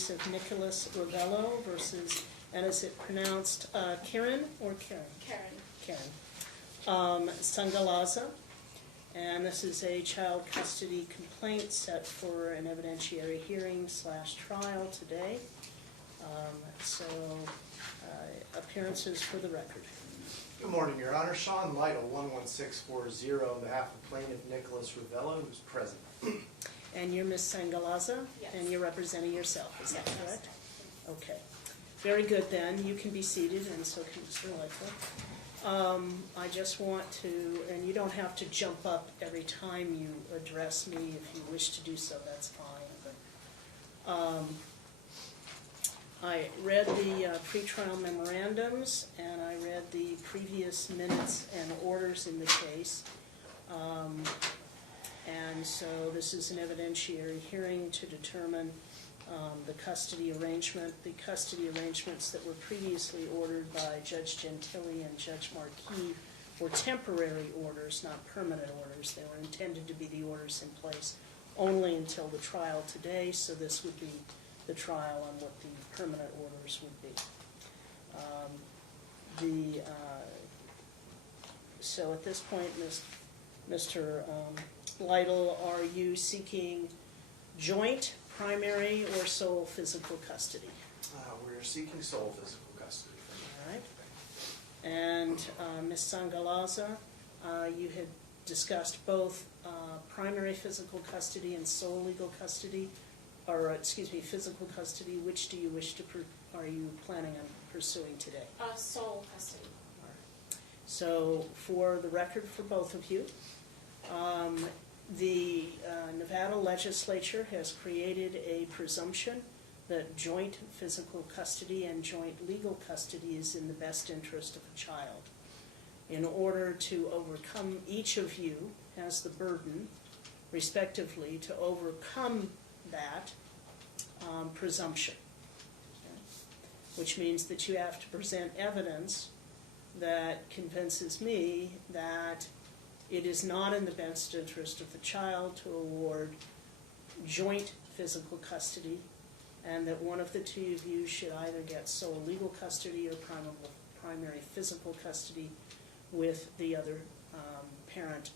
case of Nicholas Ravello versus, and is it pronounced Karen or Karen? Karen. Sangalaza. And this is a child custody complaint set for an evidentiary hearing / trial today. Appearances for the record. Good morning, Your Honor. Sean Lytle, 11640, on behalf of plaintiff Nicholas Ravello, who's present. And you're Ms. Sangalaza? Yes. And you're representing yourself, is that correct? Okay. Very good then. You can be seated, and so can Mr. Lytle. I just want to, and you don't have to jump up every time you address me. If you wish to do so, that's fine. But, I read the pretrial memorandums, and I read the previous minutes and orders in the case. And so this is an evidentiary hearing to determine the custody arrangement. The custody arrangements that were previously ordered by Judge Gentili and Judge Marquis were temporary orders, not permanent orders. They were intended to be the orders in place only until the trial today, so this would be the trial on what the permanent orders would be. So at this point, Mr. Lytle, are you seeking joint, primary, or sole physical custody? We're seeking sole physical custody. All right. And Ms. Sangalaza, you had discussed both primary physical custody and sole legal custody, or excuse me, physical custody. Which do you wish to, are you planning on pursuing today? Sole custody. All right. So for the record for both of you, the Nevada legislature has created a presumption that joint physical custody and joint legal custody is in the best interest of a child. In order to overcome, each of you has the burden, respectively, to overcome that presumption, okay? Which means that you have to present evidence that convinces me that it is not in the best interest of the child to award joint physical custody, and that one of the two of you should either get sole legal custody or primary physical custody, with the other parent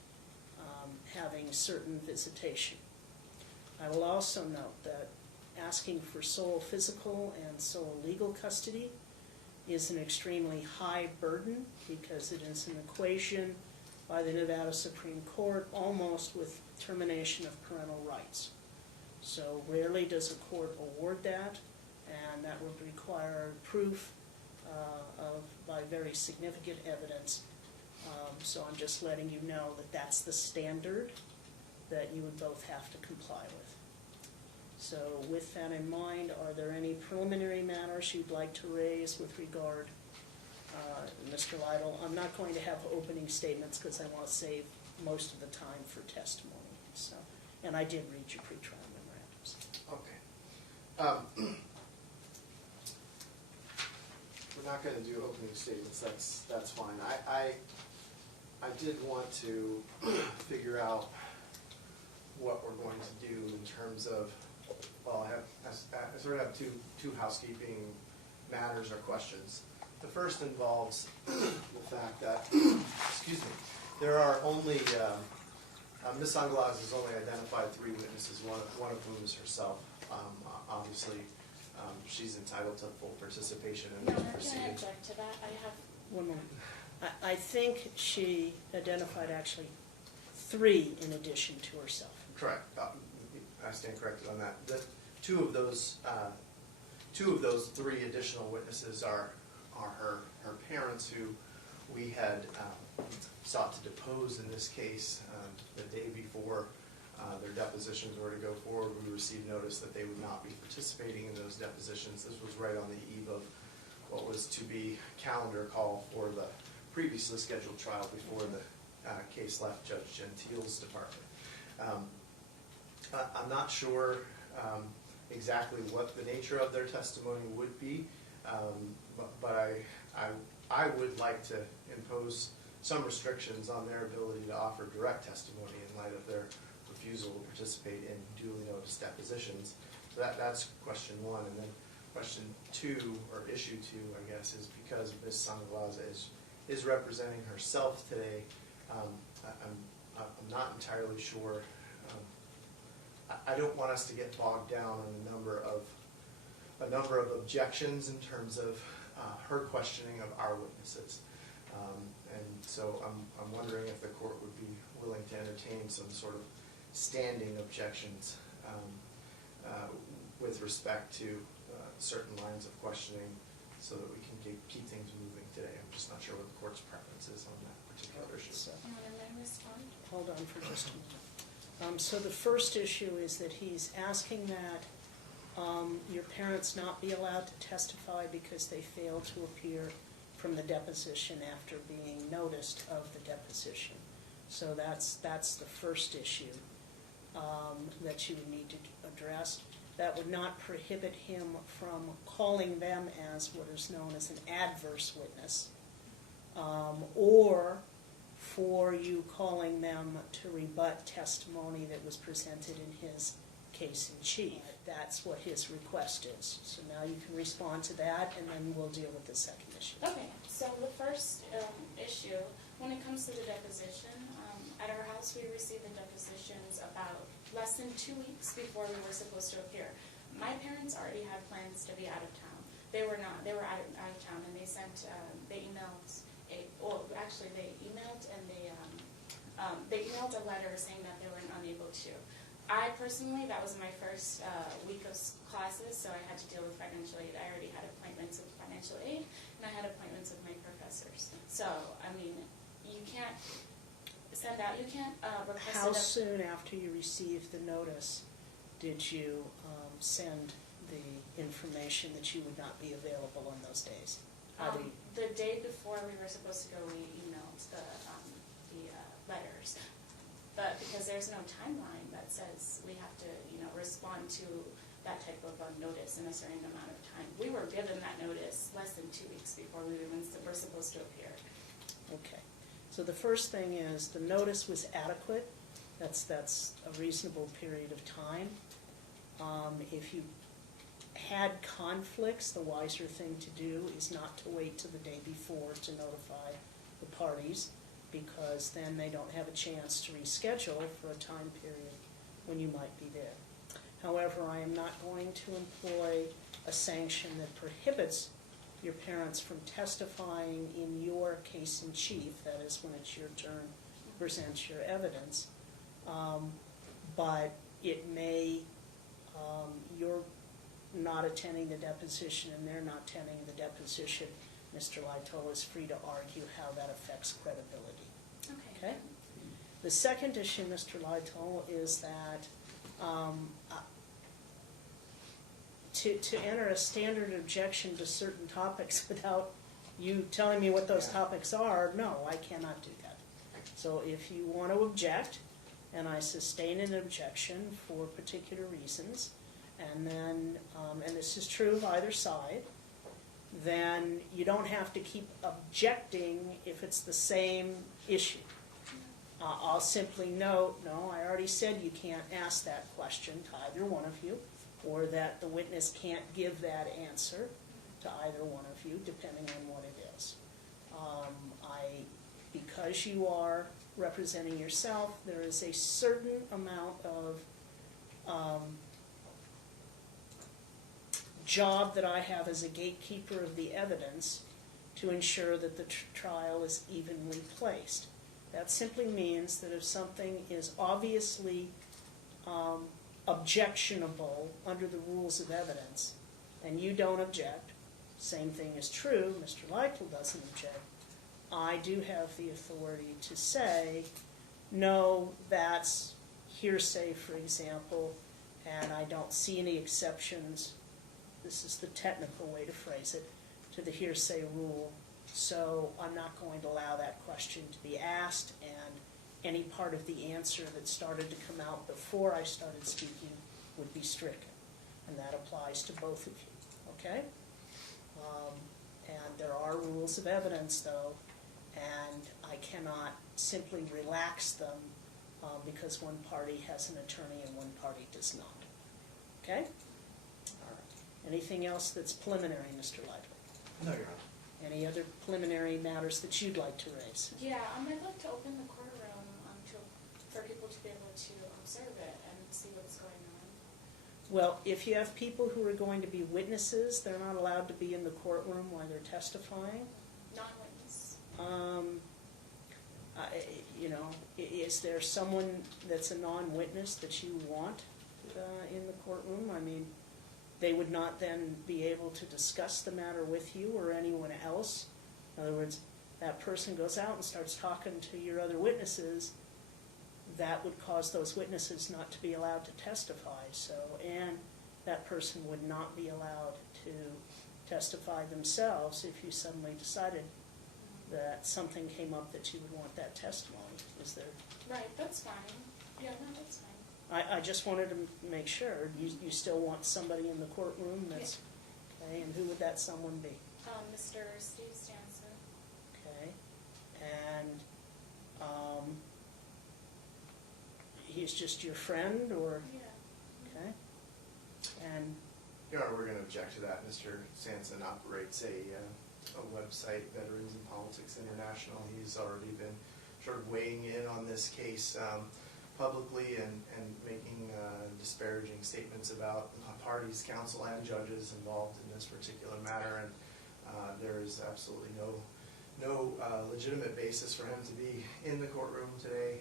having certain visitation. I will also note that asking for sole physical and sole legal custody is an extremely high burden because it is an equation by the Nevada Supreme Court almost with termination of parental rights. So rarely does a court award that, and that would require proof by very significant evidence. So I'm just letting you know that that's the standard that you would both have to comply with. So with that in mind, are there any preliminary matters you'd like to raise with regard, Mr. Lytle? I'm not going to have opening statements because I want to save most of the time for testimony. So, and I did read your pretrial memorandums. Okay. We're not going to do opening statements. That's fine. I did want to figure out what we're going to do in terms of, well, I sort of have two housekeeping matters or questions. The first involves the fact that, excuse me, there are only, Ms. Sangalaza has only identified 3 witnesses, one of whom is herself. Obviously, she's entitled to full participation in those proceedings. No, I object to that. I have one moment. I think she identified actually 3 in addition to herself. Correct. I stand corrected on that. Two of those 3 additional witnesses are her parents, who we had sought to depose in this case the day before their depositions were to go forward. We received notice that they would not be participating in those depositions. This was right on the eve of what was to be calendar call for the previously scheduled trial before the case left Judge Gentile's department. I'm not sure exactly what the nature of their testimony would be, but I would like to impose some restrictions on their ability to offer direct testimony in light of their refusal to participate in duly noticed depositions. So that's question one, and then question two, or issue two, I guess, is because Ms. Sandoval's is representing herself today. I'm not entirely sure. I don't want us to get bogged down in a number of objections in terms of her questioning of our witnesses. And so I'm wondering if the court would be willing to entertain some sort of standing objections with respect to certain lines of questioning so that we can keep things moving today. I'm just not sure what the court's preference is on that particular issue. So, And then I respond. hold on for just a moment. So the first issue is that he's asking that your parents not be allowed to testify because they failed to appear from the deposition after being noticed of the deposition. So that's the first issue that you would need to address. That would not prohibit him from calling them as what is known as an adverse witness, or for you calling them to rebut testimony that was presented in his case in chief. That's what his request is. So now you can respond to that, and then we'll deal with the second issue. Okay, so the first issue, when it comes to the deposition, at our house we received the depositions about less than 2 weeks before we were supposed to appear. My parents already had plans to be out of town. They were not. They were out of town, and they sent, they emailed they emailed and they emailed a letter saying that they were unable to. I personally, that was my first week of classes, so I had to deal with financial aid. I already had appointments with financial aid, and I had appointments with my professors. So, I mean, you can't send out, you can't request How soon after you received the notice did you send the information that you would not be available on those days? How do you, the day before we were supposed to go, we emailed the letters. But because there's no timeline that says we have to, respond to that type of notice in a certain amount of time. We were given that notice less than 2 weeks before we were supposed to appear. okay. So the first thing is the notice was adequate. That's a reasonable period of time. If you had conflicts, the wiser thing to do is not to wait till the day before to notify the parties, because then they don't have a chance to reschedule for a time period when you might be there. However, I am not going to employ a sanction that prohibits your parents from testifying in your case in chief, that is when it's your turn to present your evidence, but it may, you're not attending the deposition and they're not attending the deposition. Mr. Lytle is free to argue how that affects credibility. Okay? The second issue, Mr. Lytle, is that to enter a standard objection to certain topics without you telling me what those topics are, no, I cannot do that. So if you want to object, and I sustain an objection for particular reasons, and then, and this is true of either side, then you don't have to keep objecting if it's the same issue. I'll simply note, no, I already said you can't ask that question to either one of you, or that the witness can't give that answer to either one of you, depending on what it is. Because you are representing yourself, there is a certain amount of job that I have as a gatekeeper of the evidence to ensure that the trial is evenly placed. That simply means that if something is obviously objectionable under the rules of evidence, and you don't object, same thing is true, Mr. Lytle doesn't object, I do have the authority to say, no, that's hearsay, for example, and I don't see any exceptions, this is the technical way to phrase it, to the hearsay rule, so I'm not going to allow that question to be asked, and any part of the answer that started to come out before I started speaking would be stricken, and that applies to both of you, okay? And there are rules of evidence, though, and I cannot simply relax them because one party has an attorney and one party does not, okay? Anything else that's preliminary, Mr. Lively? No, Your Honor. Any other preliminary matters that you'd like to raise? Yeah, I'd like to open the courtroom for people to be able to observe it and see what's going on. Well, if you have people who are going to be witnesses, they're not allowed to be in the courtroom while they're testifying. Non-witness. Is there someone that's a non-witness that you want in the courtroom? I mean, they would not then be able to discuss the matter with you or anyone else. In other words, that person goes out and starts talking to your other witnesses. That would cause those witnesses not to be allowed to testify. And that person would not be allowed to testify themselves if you suddenly decided that something came up that you would want that testimony. Is there? Right, that's fine. Yeah, no, that's fine. I just wanted to make sure. You still want somebody in the courtroom that's, okay, and who would that someone be? Mr. Steve Stanson. Okay, and he's just your friend, or, Yeah. okay? And, Your Honor, we're going to object to that. Mr. Sanson operates a website, Veterans in Politics International. He's already been sort of weighing in on this case publicly and making disparaging statements about parties, counsel, and judges involved in this particular matter. And there is absolutely no legitimate basis for him to be in the courtroom today.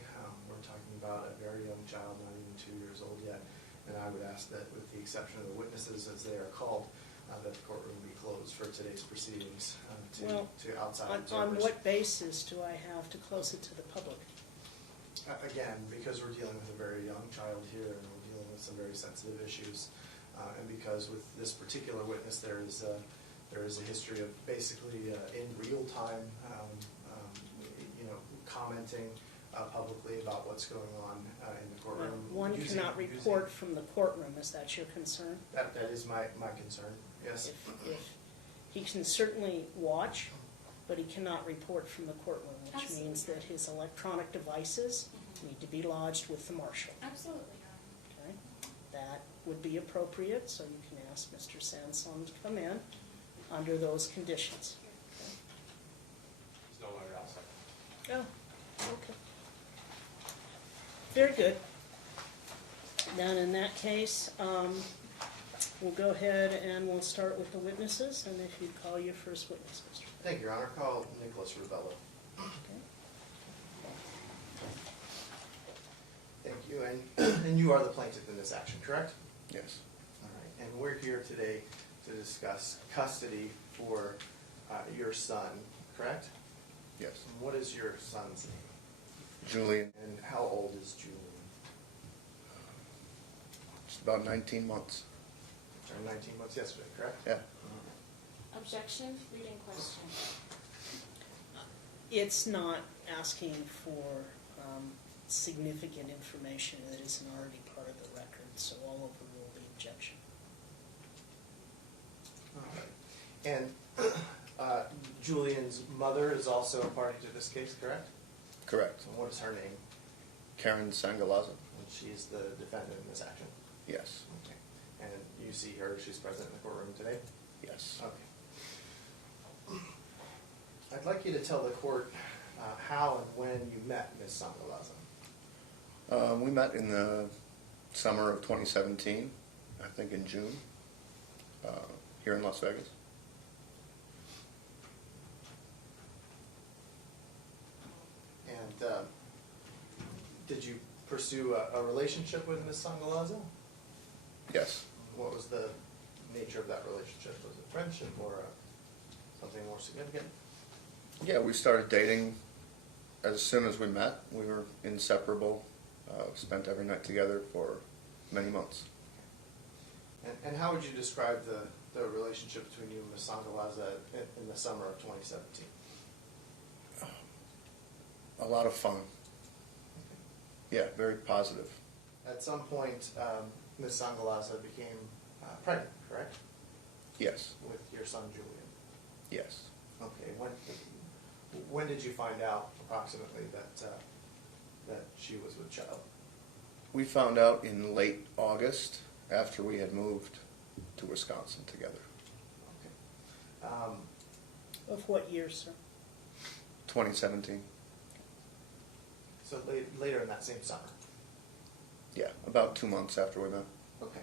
We're talking about a very young child, not even 2 years old yet. And I would ask that, with the exception of the witnesses as they are called, that the courtroom be closed for today's proceedings to outside observers. on what basis do I have to close it to the public? Again, because we're dealing with a very young child here and we're dealing with some very sensitive issues, and because with this particular witness there is a history of basically in real time, commenting publicly about what's going on in the courtroom. One cannot report from the courtroom. Is that your concern? That is my concern. Yes. If he can certainly watch, but he cannot report from the courtroom, which means that his electronic devices need to be lodged with the marshal. Absolutely. Okay, that would be appropriate, so you can ask Mr. Sanson to come in under those conditions. He's no longer outside. Oh, okay. Very good. Then in that case, we'll go ahead and we'll start with the witnesses, and if you'd call your first witness, Mr. Thank you, Your Honor. Call Nicholas Rubello. Okay. Thank you. And you are the plaintiff in this action, correct? Yes. All right. And we're here today to discuss custody for your son, correct? Yes. And what is your son's name? Julian, And how old is Julian? it's about 19 months. Turned 19 months yesterday, correct? Yeah. Objection, leading question. It's not asking for significant information that isn't already part of the record, so I'll overrule the objection. All right. And Julian's mother is also a party to this case, correct? Correct. And what is her name? Karen Sangalaza. And she is the defendant in this action. Yes. Okay. And you see her, she's present in the courtroom today? Yes. Okay. I'd like you to tell the court how and when you met Ms. Sangalaza. We met in the summer of 2017, I think in June, here in Las Vegas. And did you pursue a relationship with Ms. Sangalaza? Yes. What was the nature of that relationship? Was it friendship or something more significant? Yeah, we started dating as soon as we met. We were inseparable, spent every night together for many months. And how would you describe the relationship between you and Ms. Sangalaza in the summer of 2017? A lot of fun. Yeah, very positive. At some point, Ms. Sangalaza became pregnant, correct? Yes. With your son Julian. Yes. Okay. When did you find out approximately that she was with child? We found out in late August after we had moved to Wisconsin together. Okay. Of what year, sir? 2017. So later in that same summer. Yeah, about 2 months after we met. Okay.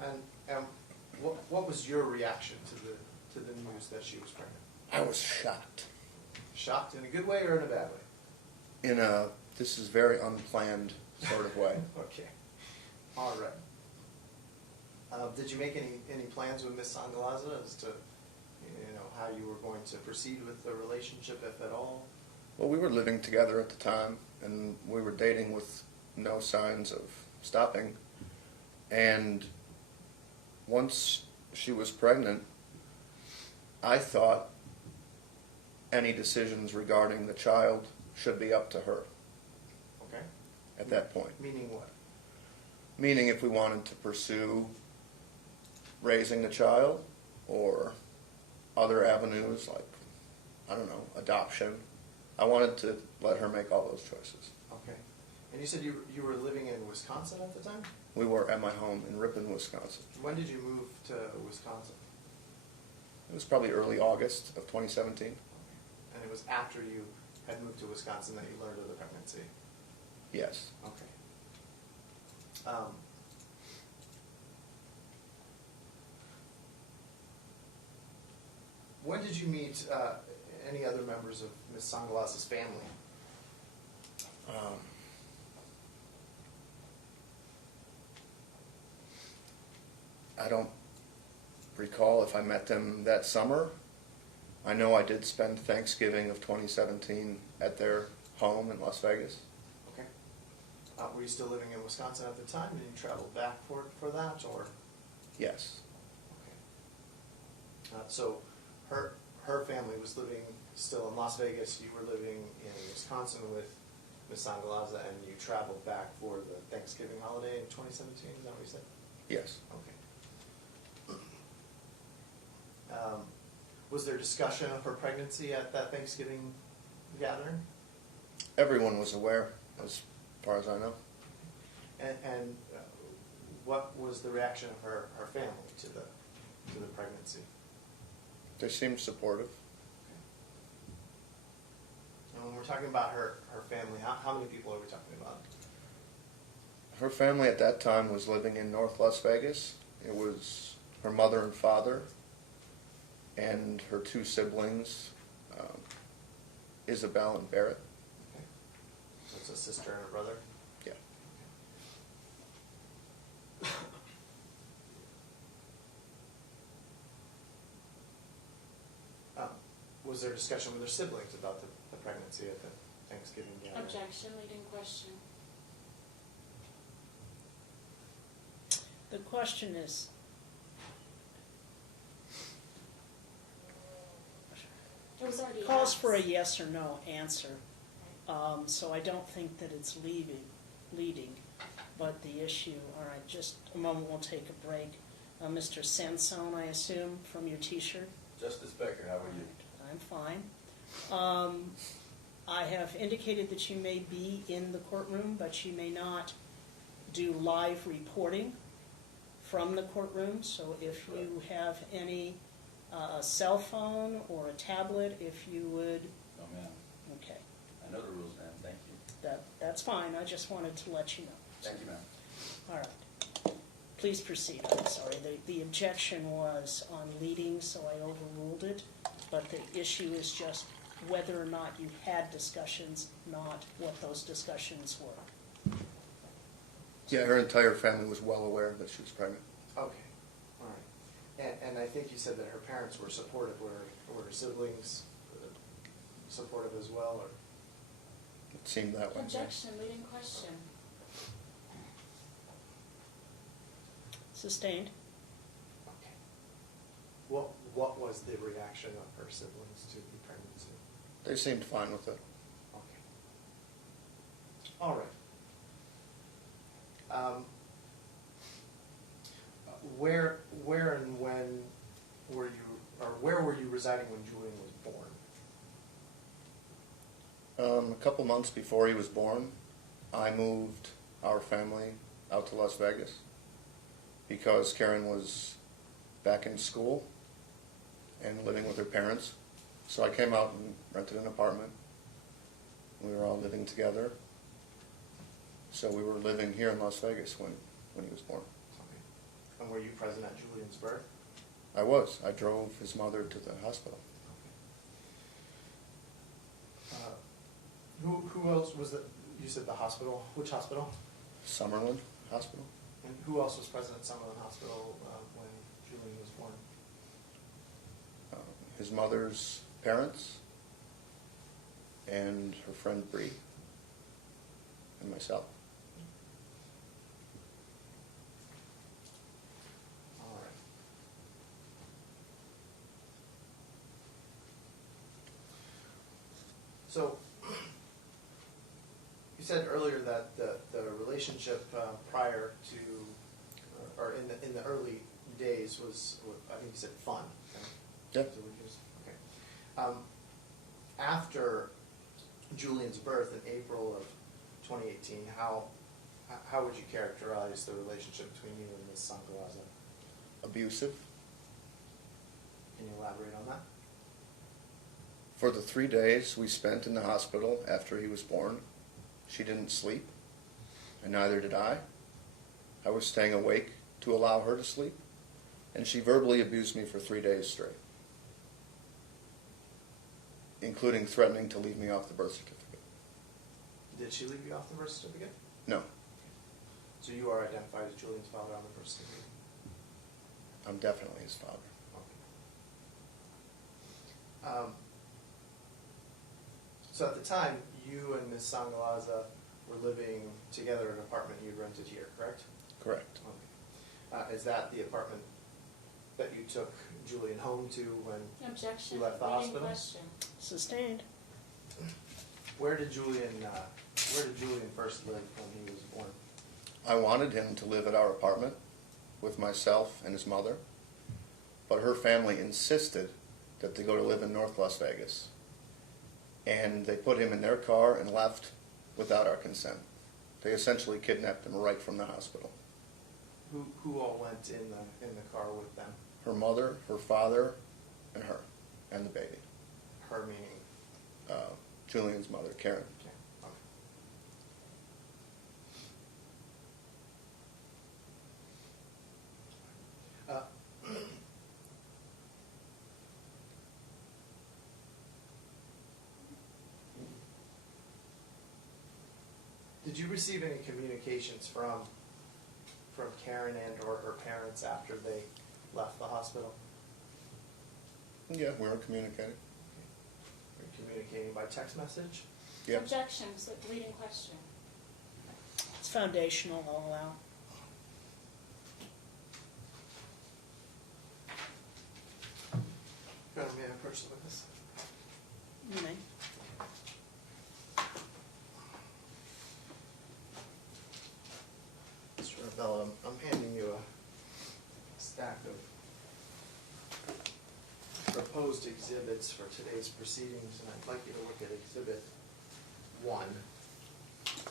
And what was your reaction to the news that she was pregnant? I was shocked. Shocked in a good way or in a bad way? In a, this is very unplanned sort of way. Okay. All right. Did you make any plans with Miss Sangalaza as to, how you were going to proceed with the relationship, if at all? Well, we were living together at the time, and we were dating with no signs of stopping. And once she was pregnant, I thought any decisions regarding the child should be up to her Okay. at that point. Meaning what? Meaning if we wanted to pursue raising the child or other avenues like, I don't know, adoption, I wanted to let her make all those choices. Okay. And you said you were living in Wisconsin at the time? We were at my home in Ripon, Wisconsin. When did you move to Wisconsin? It was probably early August of 2017. Okay. And it was after you had moved to Wisconsin that you learned of the pregnancy? Yes. Okay. When did you meet any other members of Ms. Sangalaza's family? I don't recall if I met them that summer. I know I did spend Thanksgiving of 2017 at their home in Las Vegas. Okay. Were you still living in Wisconsin at the time? Did you travel back for that, or? Yes. Okay. So her family was living still in Las Vegas. You were living in Wisconsin with Ms. Sangalaza, and you traveled back for the Thanksgiving holiday in 2017. Is that what you said? Yes. Okay. Was there discussion of her pregnancy at that Thanksgiving gathering? Everyone was aware, as far as I know. And what was the reaction of her family to the pregnancy? They seemed supportive. And when we're talking about her family, how many people are we talking about? Her family at that time was living in North Las Vegas. It was her mother and father and her two siblings, Isabel and Barrett. Okay. So it's a sister and a brother? Yeah. Was there discussion with her siblings about the pregnancy at the Thanksgiving gathering? Objection, leading question. The question is, It was already calls asked. for a yes or no answer. So I don't think that it's leading, but the issue, all right, just a moment, we'll take a break. Mr. Sansone, I assume, from your t-shirt? Justice Becker, how are you? I'm fine. I have indicated that you may be in the courtroom, but you may not do live reporting from the courtroom. So if you have any cell phone or a tablet, if you would, No, ma'am. okay, I know the rules, ma'am. Thank you. that's fine. I just wanted to let you know. Thank you, ma'am. All right. Please proceed. I'm sorry. The objection was on leading, so I overruled it. But the issue is just whether or not you had discussions, not what those discussions were. Yeah, her entire family was well aware that she was pregnant. Okay, all right. And I think you said that her parents were supportive. Were her siblings supportive as well, or? It seemed that way. Objection, leading question. Sustained? Okay. What was the reaction of her siblings to the pregnancy? They seemed fine with it. Okay. All right. Where and when were you, or where were you residing when Julian was born? A couple months before he was born, I moved our family out to Las Vegas. because Karen was back in school and living with her parents. So I came out and rented an apartment. We were all living together. So we were living here in Las Vegas when he was born. Okay. And were you present at Julian's birth? I was. I drove his mother to the hospital. Who else was the, you said the hospital, which hospital? Summerlin Hospital. And who else was present at Summerlin Hospital when Julian was born? His mother's parents and her friend Bree and myself. All right. So, you said earlier that the relationship prior to, or in the early days was, I think you said fun. Okay? Yeah. So we just- okay. After Julian's birth in April of 2018, how would you characterize the relationship between you and Ms. Sangalaza? Abusive. Can you elaborate on that? For the 3 days we spent in the hospital after he was born, she didn't sleep, and neither did I. I was staying awake to allow her to sleep, and she verbally abused me for 3 days straight, including threatening to leave me off the birth certificate. Did she leave you off the birth certificate? No, So you are identified as Julian's father on the birth certificate? I'm definitely his father. Okay. So at the time, you and Ms. Sangalaza were living together in an apartment you rented here, correct? Correct. Okay. Is that the apartment that you took Julian home to when Objection, you left the leading hospital? question. Sustained. Where did Julian first live when he was born? I wanted him to live at our apartment with myself and his mother, but her family insisted that they go to live in North Las Vegas. And they put him in their car and left without our consent. They essentially kidnapped him right from the hospital. Who all went in the car with them? Her mother, her father, and her, and the baby. Her meaning? Julian's mother, Karen. Okay. Okay. Did you receive any communications from Karen and or her parents after they left the hospital? Yeah, we were communicating. Were you communicating by text message? Yeah. Objection, so leading question. It's foundational, I'll allow. May I approach the witness? You may. Mr. Rebella, I'm handing you a stack of proposed exhibits for today's proceedings, and I'd like you to look at Exhibit 1.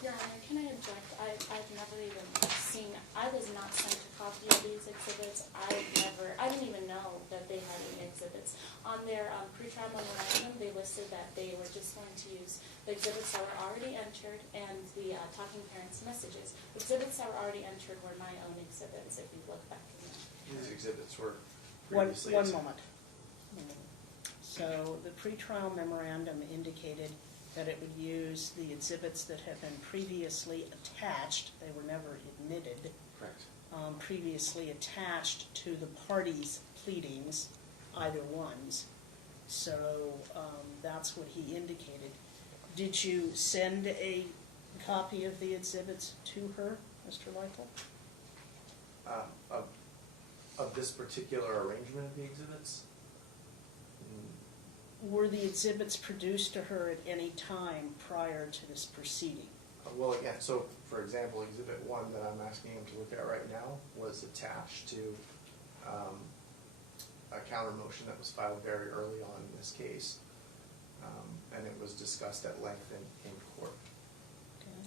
Your Honor, can I object? I've never even seen, I was not sent a copy of these exhibits. I didn't even know that they had any exhibits. On their pretrial memorandum, they listed that they were just going to use the exhibits that were already entered and the talking parents' messages. Exhibits that were already entered were my own exhibits, if you look back in there. These exhibits were One previously... moment. So the pretrial memorandum indicated that it would use the exhibits that had been previously attached, they were never admitted, Correct. previously attached to the parties' pleadings, either ones. So that's what he indicated. Did you send a copy of the exhibits to her, Mr. Leichel? Of this particular arrangement of the exhibits? Were the exhibits produced to her at any time prior to this proceeding? Well, again, so for example, Exhibit 1 that I'm asking him to look at right now was attached to a counter motion that was filed very early on in this case, and it was discussed at length in court. Okay.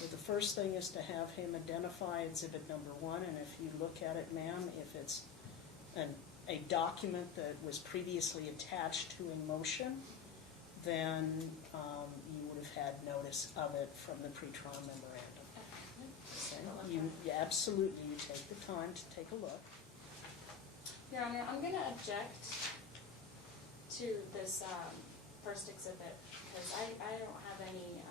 Well, the first thing is to have him identify exhibit number 1, and if you look at it, ma'am, if it's a document that was previously attached to a motion, then you would have had notice of it from the pretrial memorandum. Okay? You absolutely, you take the time to take a look. Your Honor, I'm gonna object to this first exhibit because I don't have any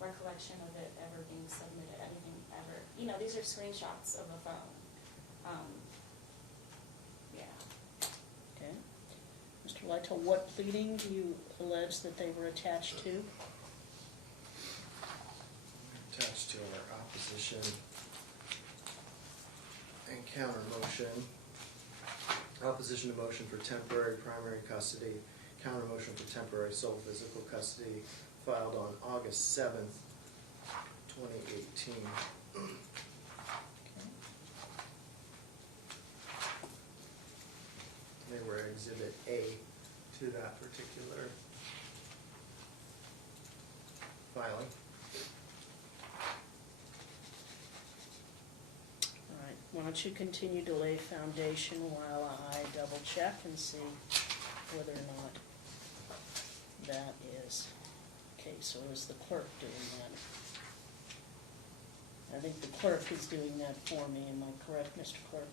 recollection of it ever being submitted, anything ever. You know, these are screenshots of a phone. Yeah. Okay? Mr. Lytle, what pleading do you allege that they were attached to? Attached to our opposition and counter motion. Opposition to motion for temporary primary custody, counter motion for temporary sole physical custody, filed on August 7th, 2018. They were exhibit A to that particular filing. All right, why don't you continue to lay foundation while I double check and see whether or not that is the case, or is the clerk doing that? I think the clerk is doing that for me, am I correct, Mr. Clerk?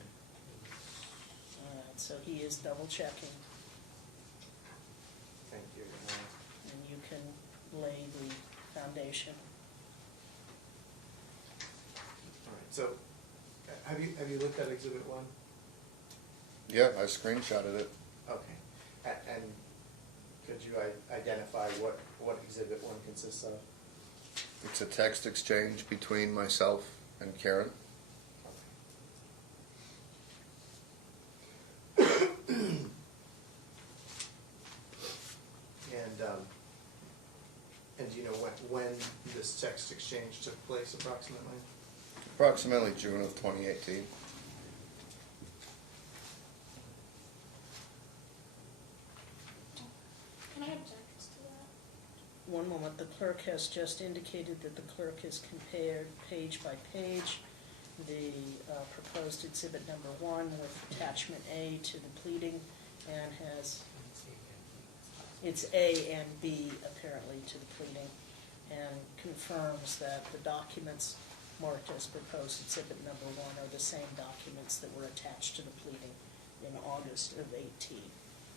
All right, so he is double checking, Thank you. and you can lay the foundation. All right, so have you looked at exhibit 1? Yeah, I screenshotted it. Okay, and could you identify what exhibit 1 consists of? It's a text exchange between myself and Karen. And do you know when this text exchange took place approximately? Approximately June of 2018. Can I object to that? One moment, the clerk has just indicated that the clerk has compared page by page the proposed exhibit number 1 with attachment A to the pleading, and has, it's A and B apparently to the pleading, and confirms that the documents marked as proposed exhibit number 1 are the same documents that were attached to the pleading in August of 18.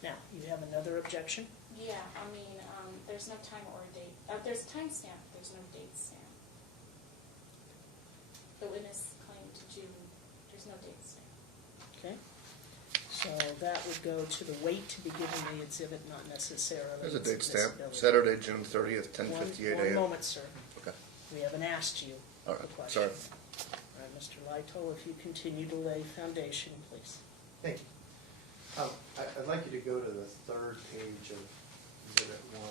Now, you have another objection? Yeah, I mean, there's no time or date. There's a time stamp, there's no date stamp. The witness claimed June, there's no date stamp. Okay, so that would go to the weight to be given the exhibit, not necessarily There's a its date stamp. admissibility. Saturday, June 30th, 10:58 One a.m. moment, sir. Okay. We haven't asked you All the right, question. sorry. All right, Mr. Lytle, if you continue to lay foundation, please. Thank you. I'd like you to go to the 3rd page of exhibit 1.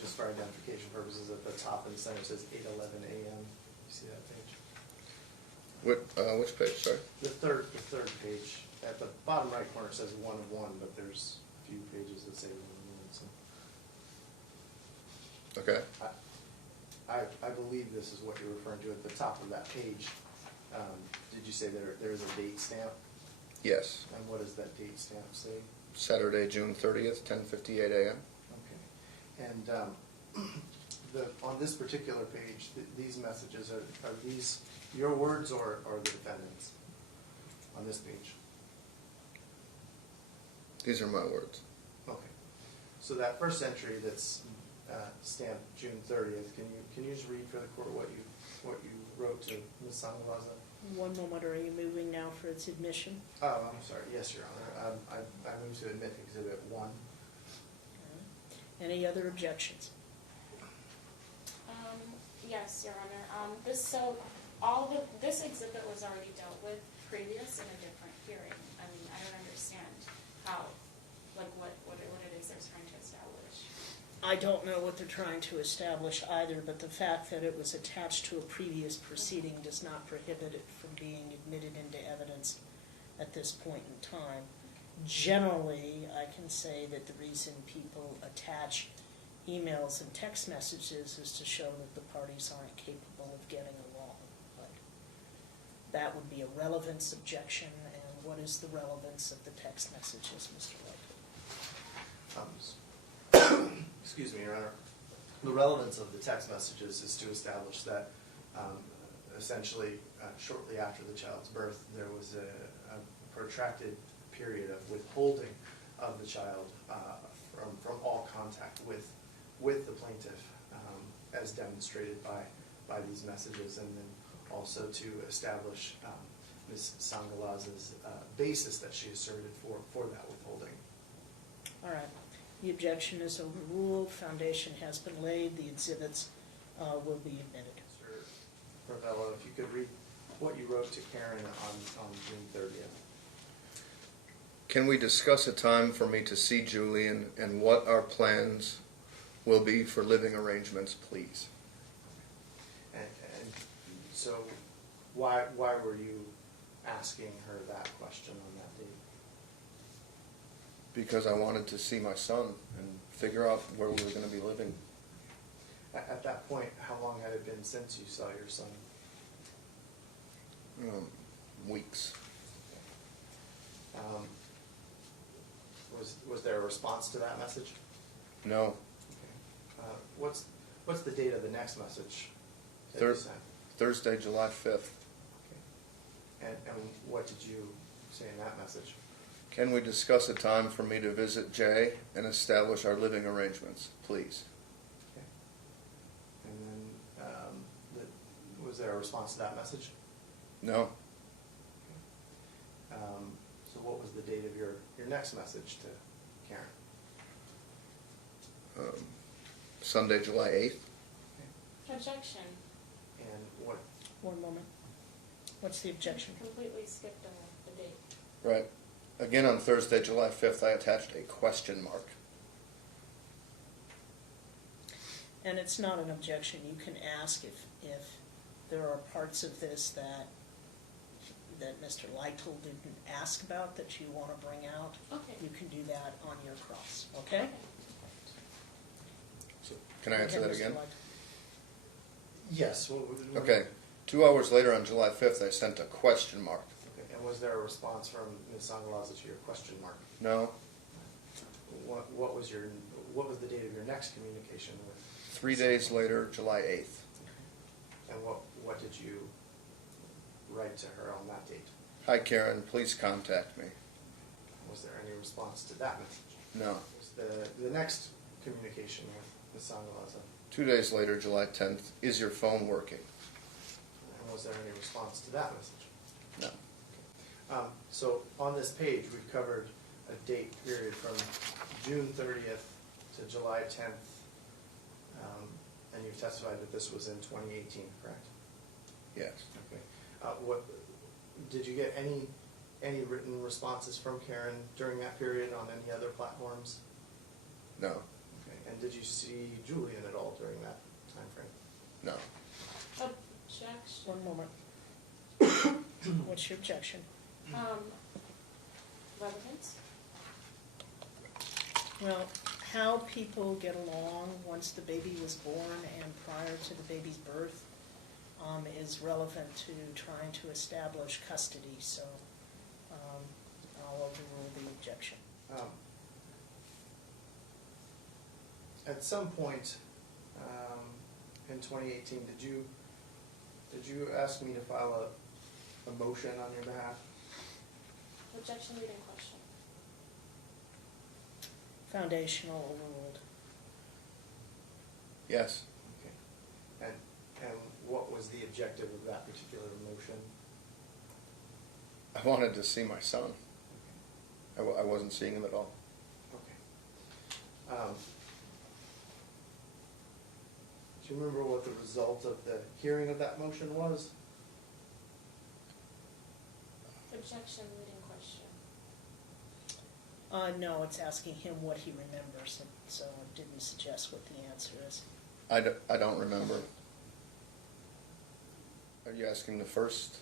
Just for identification purposes, at the top in the center it says 8:11 a.m. You see that page? Which page, sorry? The third page. At the bottom right corner it says 1 of 1, but there's a few pages that say 1 of 1. So Okay. I believe this is what you're referring to at the top of that page. Did you say there is a date stamp? Yes. And what does that date stamp say? Saturday, June 30th, 10:58 a.m. Okay. And on this particular page, these messages, are these your words or the defendant's on this page? These are my words. Okay. So that first entry that's stamped June 30th, can you just read for the court what you wrote to Ms. Sangalaza? One moment, are you moving now for its admission? Oh, I'm sorry. Yes, Your Honor. I move to admit Exhibit 1. All right. Any other objections? Yes, Your Honor. This exhibit was already dealt with previous in a different hearing. I mean, I don't understand how, like, what it is they're trying to establish. I don't know what they're trying to establish either, but the fact that it was attached to a previous proceeding does not prohibit it from being admitted into evidence at this point in time. Generally, I can say that the reason people attach emails and text messages is to show that the parties aren't capable of getting along. But that would be a relevance objection, and what is the relevance of the text messages, Mr. White? Excuse me, Your Honor. The relevance of the text messages is to establish that essentially shortly after the child's birth, there was a protracted period of withholding of the child from all contact with the plaintiff, as demonstrated by these messages, and then also to establish Ms. Sangalaz's basis that she asserted for that withholding. All right. The objection is overruled. Foundation has been laid. The exhibits will be admitted. Mr. Ravello, if you could read what you wrote to Karen on June 30th. Can we discuss a time for me to see Julian and what our plans will be for living arrangements, please? And so why were you asking her that question on that date? Because I wanted to see my son and figure out where we were going to be living. At that point, how long had it been since you saw your son? Weeks. Was there a response to that message? No. Okay. What's the date of the next message that you sent? Thursday, July 5th. Okay. And what did you say in that message? Can we discuss a time for me to visit Jay and establish our living arrangements, please? Okay. And then was there a response to that message? No. So what was the date of your next message to Karen? Sunday, July 8th. Okay. Objection. And what? One moment. What's the objection? Completely skipped the date. Right. Again, on Thursday, July 5th, I attached a question mark. And it's not an objection. You can ask if there are parts of this that Mr. Lytle didn't ask about that you want to bring out. Okay. You can do that on your cross, okay? So, can I answer Okay, that Mr. again? Lytle. Yes. Okay. 2 hours later, on July 5th, I sent a question mark. Okay. And was there a response from Ms. Sangalaza to your question mark? No. What was the date of your next communication with? 3 days later, July 8th. And what did you write to her on that date? Hi, Karen. Please contact me. Was there any response to that message? No. Was the next communication with Ms. Sangalaza? 2 days later, July 10th. Is your phone working? And was there any response to that message? No. So on this page, we've covered a date period from June 30th to July 10th, and you've testified that this was in 2018, correct? Yes. Okay. What did you get any written responses from Karen during that period on any other platforms? No. Okay. And did you see Julian at all during that time frame? No. Objection. One moment. What's your objection? Relevance? Well, how people get along once the baby was born and prior to the baby's birth is relevant to trying to establish custody, so I'll overrule the objection. At some point in 2018, did you ask me to file a motion on your behalf? Objection leading question. Foundational overruled. Yes. Okay. And what was the objective of that particular motion? I wanted to see my son. I wasn't seeing him at all. Okay. Do you remember what the result of the hearing of that motion was? Objection leading question. No, it's asking him what he remembers, so it didn't suggest what the answer is. I don't remember. Are you asking the first?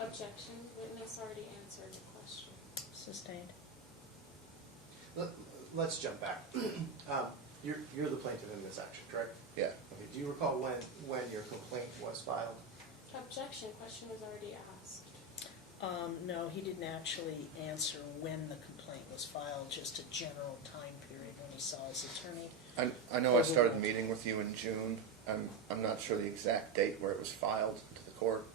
Objection. Witness already answered the question. Sustained. let's jump back. You're the plaintiff in this action, correct? Yeah. Okay, do you recall when your complaint was filed? Objection, question was already asked. No, he didn't actually answer when the complaint was filed, just a general time period when he saw his attorney. I know I started meeting with you in June. I'm not sure the exact date where it was filed to the court.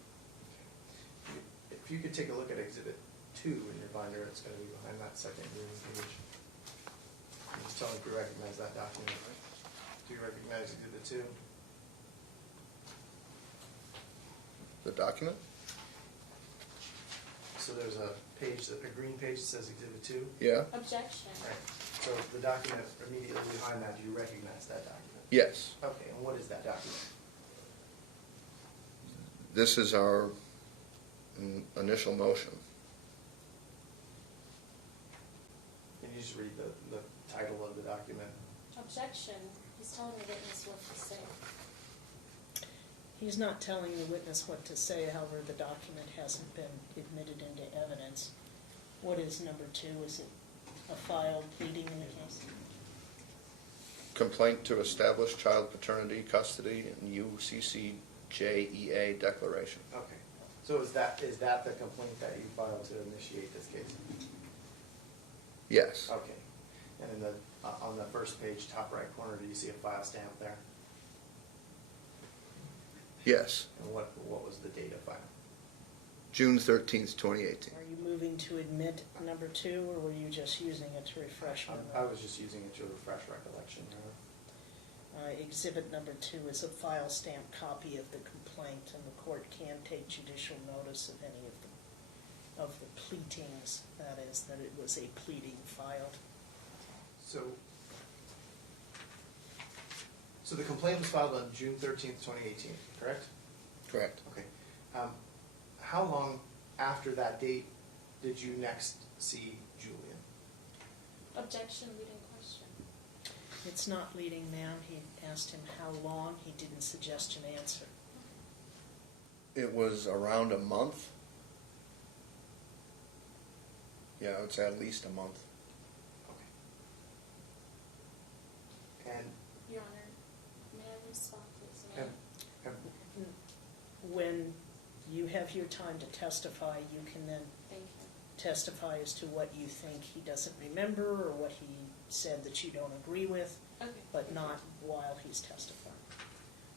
If you could take a look at Exhibit 2 in your binder, it's going to be behind that second green page. Just tell me if you recognize that document. Do you recognize Exhibit 2? The document? So there's a page, a green page that says Exhibit 2. Yeah. Objection. Right. So the document immediately behind that, do you recognize that document? Yes. Okay, and what is that document? This is our initial motion. Can you just read the title of the document? Objection, he's telling the witness what to say. He's not telling the witness what to say, however, the document hasn't been admitted into evidence. What is number 2? Is it a filed pleading in the case? Complaint to establish child paternity, custody, and UCCJEA declaration. Okay. So is that the complaint that you filed to initiate this case? Yes. Okay. And in the on the first page, top right corner, do you see a file stamp there? Yes. And what was the date of file? June 13th, 2018. Are you moving to admit number 2, or were you just using it to refresh memory? I was just using it to refresh recollection. Exhibit number 2 is a file stamp copy of the complaint, and the court can take judicial notice of any of the pleadings, that is, that it was a pleading filed. So the complaint was filed on June 13th, 2018, correct? Correct. Okay. How long after that date did you next see Julian? Objection, leading question. It's not leading, ma'am. He asked him how long. He didn't suggest an answer. It was around a month. Yeah, I would say at least a month. Okay. And Your Honor, may I respond, please? have, When you have your time to testify, you can then Thank you. testify as to what you think he doesn't remember or what he said that you don't agree with, Okay. but not while he's testifying.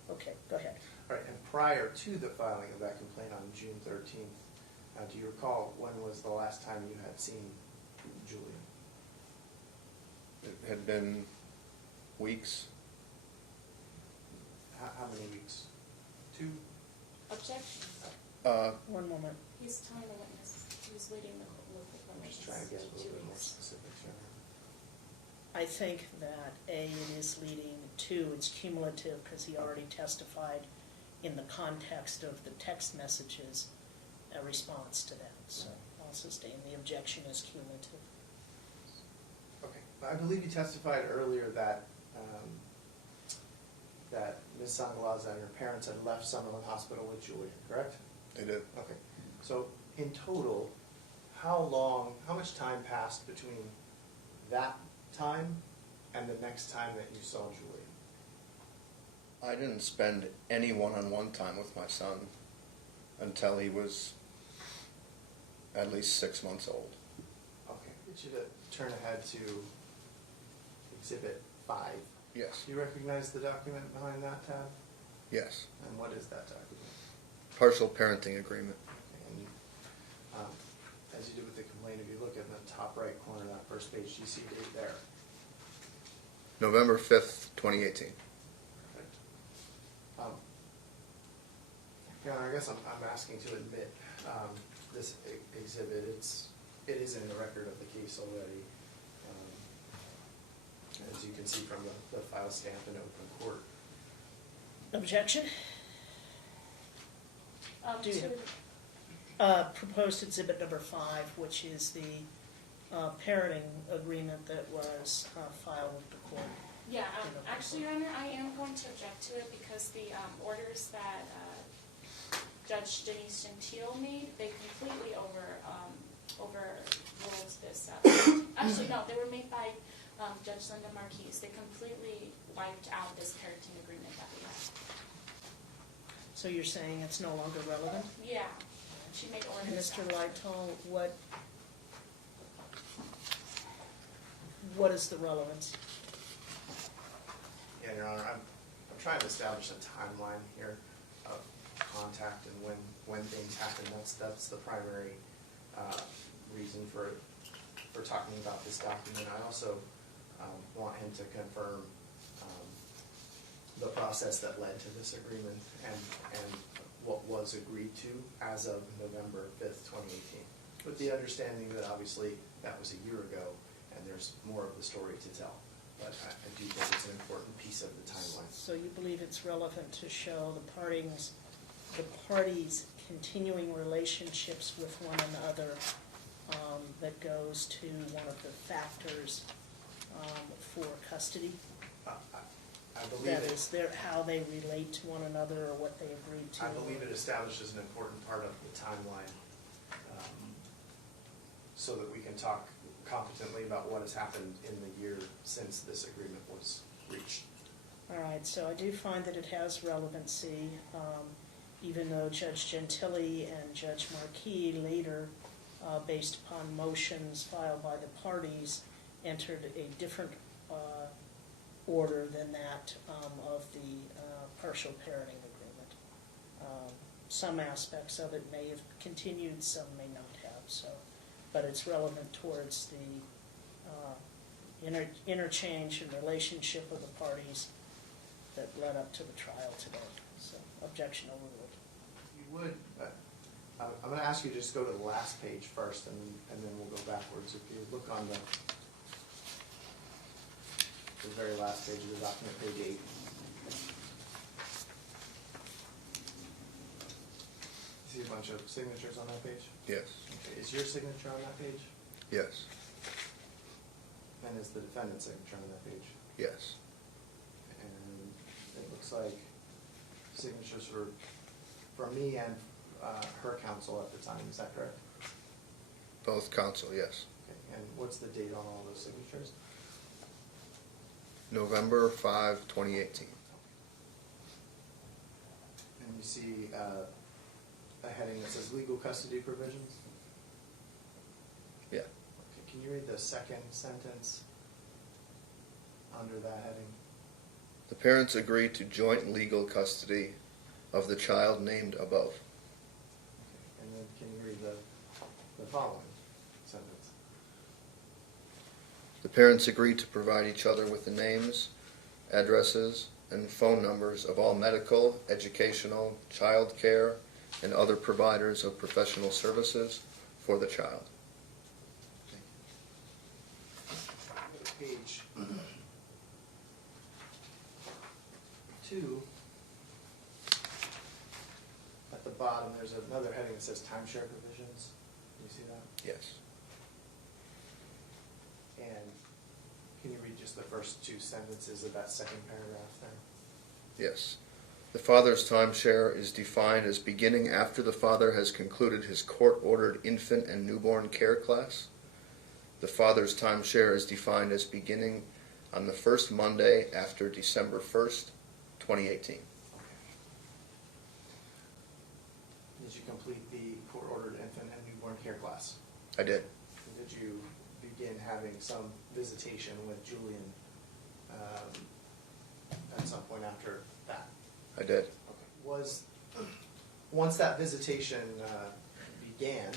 Okay, go ahead. all right, and prior to the filing of that complaint on June 13th, do you recall when was the last time you had seen Julian? It had been weeks. How many weeks? 2? Objection. One moment. He's telling the witness, he's leading the local I'm witness. just trying to get a little bit more 2 weeks. specifics here. I think that A, it is leading, 2, it's cumulative because he already testified in the context of the text messages, a response to that. So I'll sustain the objection is cumulative. Okay. I believe you testified earlier that that Ms. Sangalaza and her parents had left Summerlin Hospital with Julian, correct? They did. Okay. So in total, how much time passed between that time and the next time that you saw Julian? I didn't spend any one-on-one time with my son until he was at least 6 months old. Okay. Get you to turn ahead to Exhibit 5. Yes. Do you recognize the document behind that tab? Yes. And what is that document? Partial parenting agreement. And you, as you did with the complaint, if you look in the top right corner of that first page, do you see date there? November 5th, 2018. Perfect. Your Honor, I guess I'm asking to admit this exhibit. It is in the record of the case already. As you can see from the file stamp in open court. Objection? Do you To- proposed exhibit number 5, which is the parenting agreement that was filed with the court. Yeah, actually, Your Honor, I am going to object to it because the orders that Judge Denise Gentile made, they completely overruled this. Actually, no, they were made by Judge Linda Marquise, they completely wiped out this parenting agreement that we had. So you're saying it's no longer relevant? Yeah, she made orders. Mr. Lightoll, what is the relevance? Yeah, Your Honor, I'm trying to establish a timeline here of contact and when things happen. That's the primary reason for talking about this document. I also want him to confirm the process that led to this agreement and what was agreed to as of November 5th, 2018, with the understanding that obviously that was a year ago and there's more of the story to tell. But I do think it's an important piece of the timeline. So you believe it's relevant to show the parties' continuing relationships with one another that goes to one of the factors for custody? I believe That it. is, how they relate to one another or what they agreed to? I believe it establishes an important part of the timeline so that we can talk competently about what has happened in the year since this agreement was reached. All right, so I do find that it has relevancy, even though Judge Gentili and Judge Marquis later, based upon motions filed by the parties, entered a different order than that of the partial parenting agreement. Some aspects of it may have continued, some may not have, so, but it's relevant towards the interchange and relationship of the parties that led up to the trial today. So, objection overruled. You would, I'm going to ask you to just go to the last page first and then we'll go backwards. If you look on the very last page of the document, page 8. See a bunch of signatures on that page? Yes. Okay. Is your signature on that page? Yes. And is the defendant's signature on that page? Yes. And it looks like signatures were from me and her counsel at the time. Is that correct? Both counsel, yes. Okay. And what's the date on all those signatures? November 5, 2018. And you see a heading that says legal custody provisions? Yeah. Okay. Can you read the second sentence under that heading? The parents agree to joint legal custody of the child named above. Okay. And then can you read the following sentence? The parents agree to provide each other with the names, addresses, and phone numbers of all medical, educational, child care, and other providers of professional services for the child. Page 2. At the bottom, there's another heading that says timeshare provisions. Can you see that? Yes. And can you read just the first 2 sentences of that second paragraph there? Yes. The father's timeshare is defined as beginning after the father has concluded his court-ordered infant and newborn care class. The father's timeshare is defined as beginning on the first Monday after December 1st, 2018. Okay. Did you complete the court-ordered infant and newborn care class? I did. Did you begin having some visitation with Julian at some point after that? I did. Okay. Once that visitation began,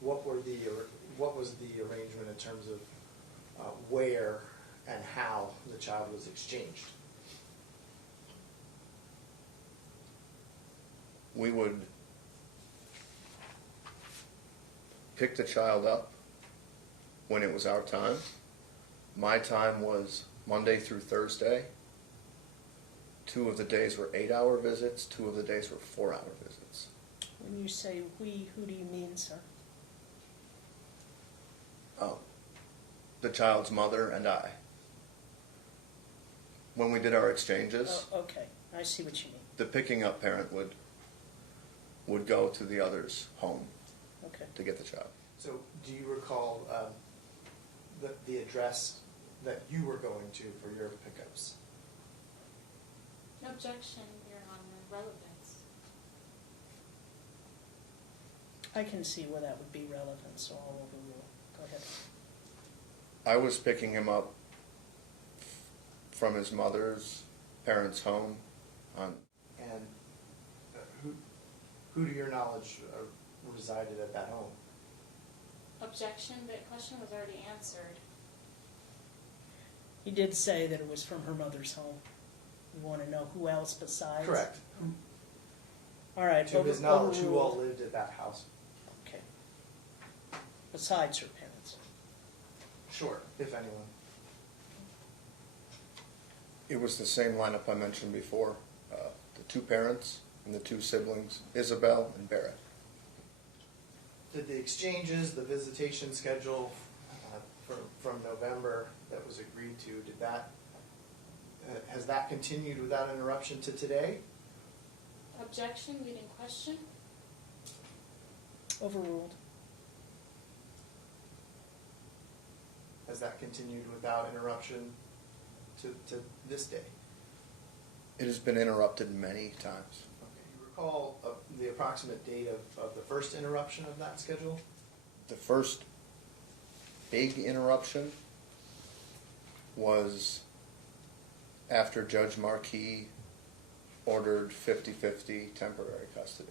what was the arrangement in terms of where and how the child was exchanged? We would pick the child up when it was our time. My time was Monday through Thursday. 2 of the days were 8-hour visits, 2 of the days were 4-hour visits. When you say we, who do you mean, sir? Oh, the child's mother and I. When we did our exchanges, Oh, okay, I see what you mean. the picking up parent would go to the other's home. Okay. to get the job. So do you recall the address that you were going to for your pickups? Objection, Your Honor, relevance. I can see where that would be relevant, so I'll overrule. Go ahead. I was picking him up from his mother's parents' home on, And who to your knowledge resided at that home? Objection, that question was already answered. He did say that it was from her mother's home. You want to know who else besides? Correct. All right. To his knowledge, who all overruled. lived at that house? Okay. Besides her parents. Sure, if anyone. it was the same lineup I mentioned before. The two parents and the two siblings, Isabel and Barrett. Did the exchanges, the visitation schedule from November that was agreed to, did that, has that continued without interruption to today? Objection, leading question. Overruled. Has that continued without interruption to this day? It has been interrupted many times. Okay. You recall the approximate date of the first interruption of that schedule? The first big interruption was after Judge Marquis ordered 50-50 temporary custody.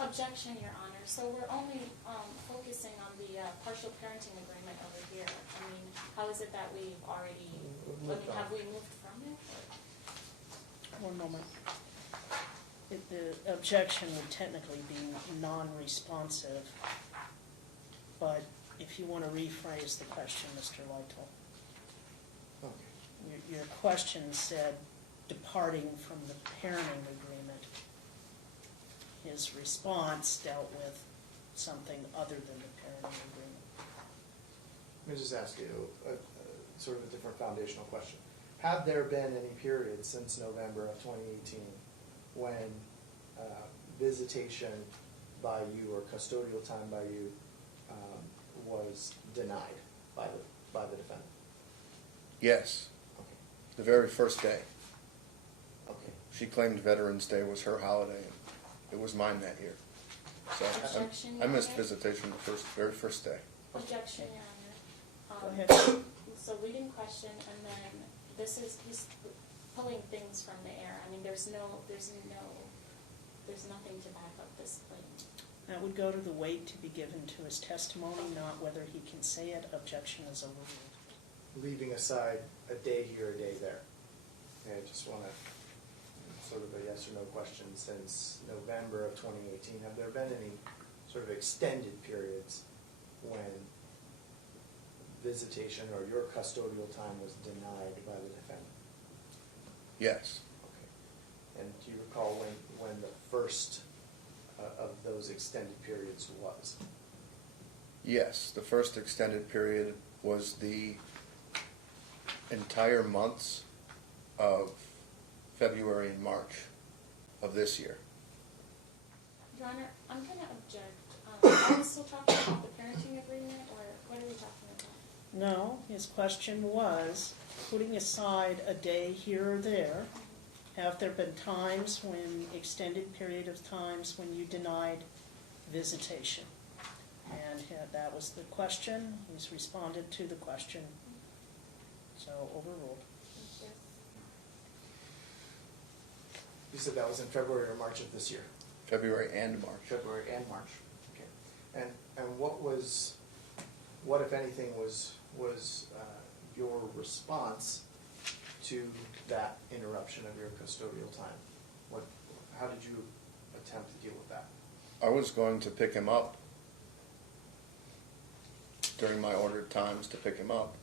Objection, Your Honor. So we're only focusing on the partial parenting agreement over here. I mean, how is it that we've already, have we moved from it? One moment. The objection would technically be non-responsive, but if you want to rephrase the question, Mr. Lytle. Okay. Your question said departing from the parenting agreement. His response dealt with something other than the parenting agreement. Let me just ask you sort of a different foundational question. Have there been any period since November of 2018 when visitation by you or custodial time by you was denied by the defendant? Yes, Okay. the very first day. Okay. She claimed Veterans Day was her holiday, and it was mine that year. So Objection, I missed Your Honor. visitation the very first day. Objection, Your Go Honor. ahead. So leading question, and then he's pulling things from the air. I mean, there's nothing to back up this claim. That would go to the weight to be given to his testimony, not whether he can say it. Objection is overruled. Leaving aside a day here, a day there. Okay, I just want to sort of a yes or no question. Since November of 2018, have there been any sort of extended periods when visitation or your custodial time was denied by the defendant? Yes, Okay. And do you recall when the first of those extended periods was? yes. The first extended period was the entire months of February and March of this year. Your Honor, I'm going to object. Are we still talking about the parenting agreement, or what are we talking about? No, his question was, putting aside a day here or there, have there been times when, extended period of times when you denied visitation? And that was the question. He's responded to the question. So overruled. Thank you. You said that was in February or March of this year? February and March. February and March. Okay. And what if anything was your response to that interruption of your custodial time? How did you attempt to deal with that? I was going to pick him up during my ordered times to pick him up.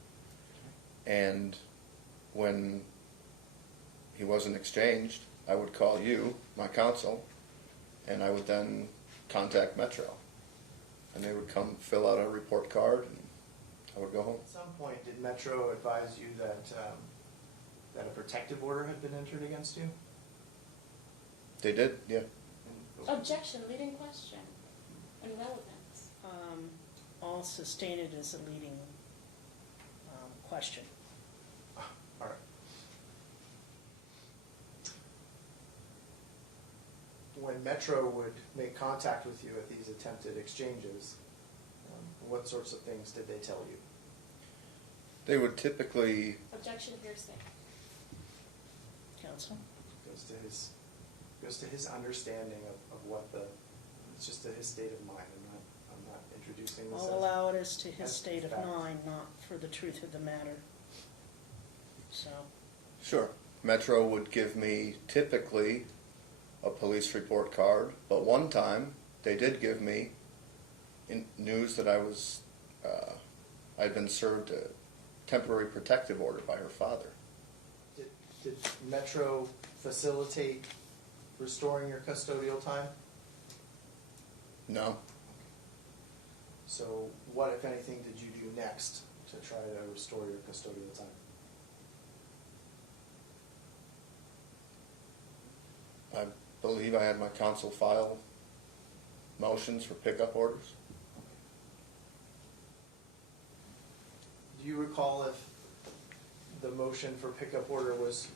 And when he wasn't exchanged, I would call you, my counsel, and I would then contact Metro. And they would come fill out a report card, and I would go home. At some point, did Metro advise you that a protective order had been entered against you? They did, yeah. And- Objection, leading question. and relevant. I'll sustain it as a leading question. All right. When Metro would make contact with you at these attempted exchanges, what sorts of things did they tell you? They would typically, Objection, hearsay. Counsel? Goes to his understanding of what the, it's just to his state of mind. I'm not introducing this as. I'll allow it as to his as state of fact. mind, not for the truth of the matter. So, sure, Metro would give me typically a police report card, but one time they did give me news that I'd been served a temporary protective order by her father. Did Metro facilitate restoring your custodial time? No, So what, if anything, did you do next to try to restore your custodial time? I believe I had my counsel file motions for pickup orders. Do you recall if the motion for pickup order was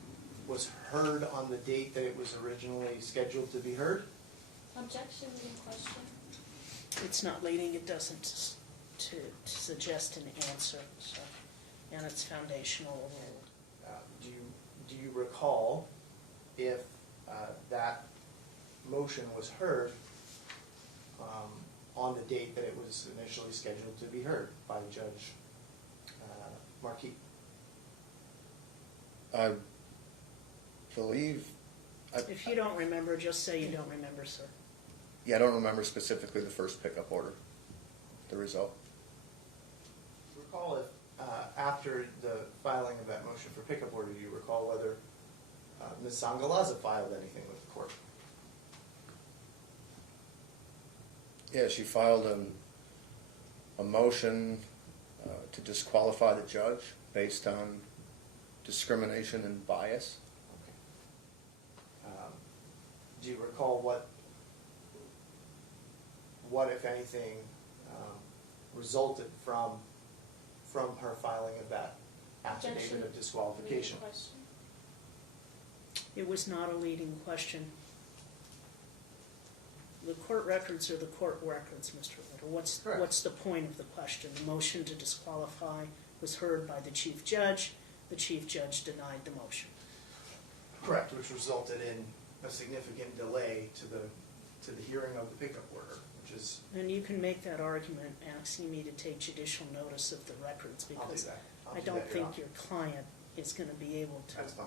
heard on the date that it was originally scheduled to be heard? Objection, leading question. it's not leading, it doesn't to suggest an answer, so, and it's foundational overruled. Do you recall if that motion was heard on the date that it was initially scheduled to be heard by Judge Marquis? I believe, If you don't remember, just say you don't remember, sir. yeah, I don't remember specifically the first pickup order, the result. Recall if after the filing of that motion for pickup order, do you recall whether Ms. Sangalaza filed anything with the court? Yeah, she filed a motion to disqualify the judge based on discrimination and bias. Okay. Do you recall what if anything, resulted from her filing of that affidavit Objection. of disqualification? Leading question. It was not a leading question. The court records are the court records, Mr. Little. Correct. What's the point of the question? The motion to disqualify was heard by the chief judge. The chief judge denied the motion. Correct, which resulted in a significant delay to the hearing of the pickup order, which is, And you can make that argument asking me to take judicial notice of the records I'll do because that. I don't think your client is going to be able to That's fine,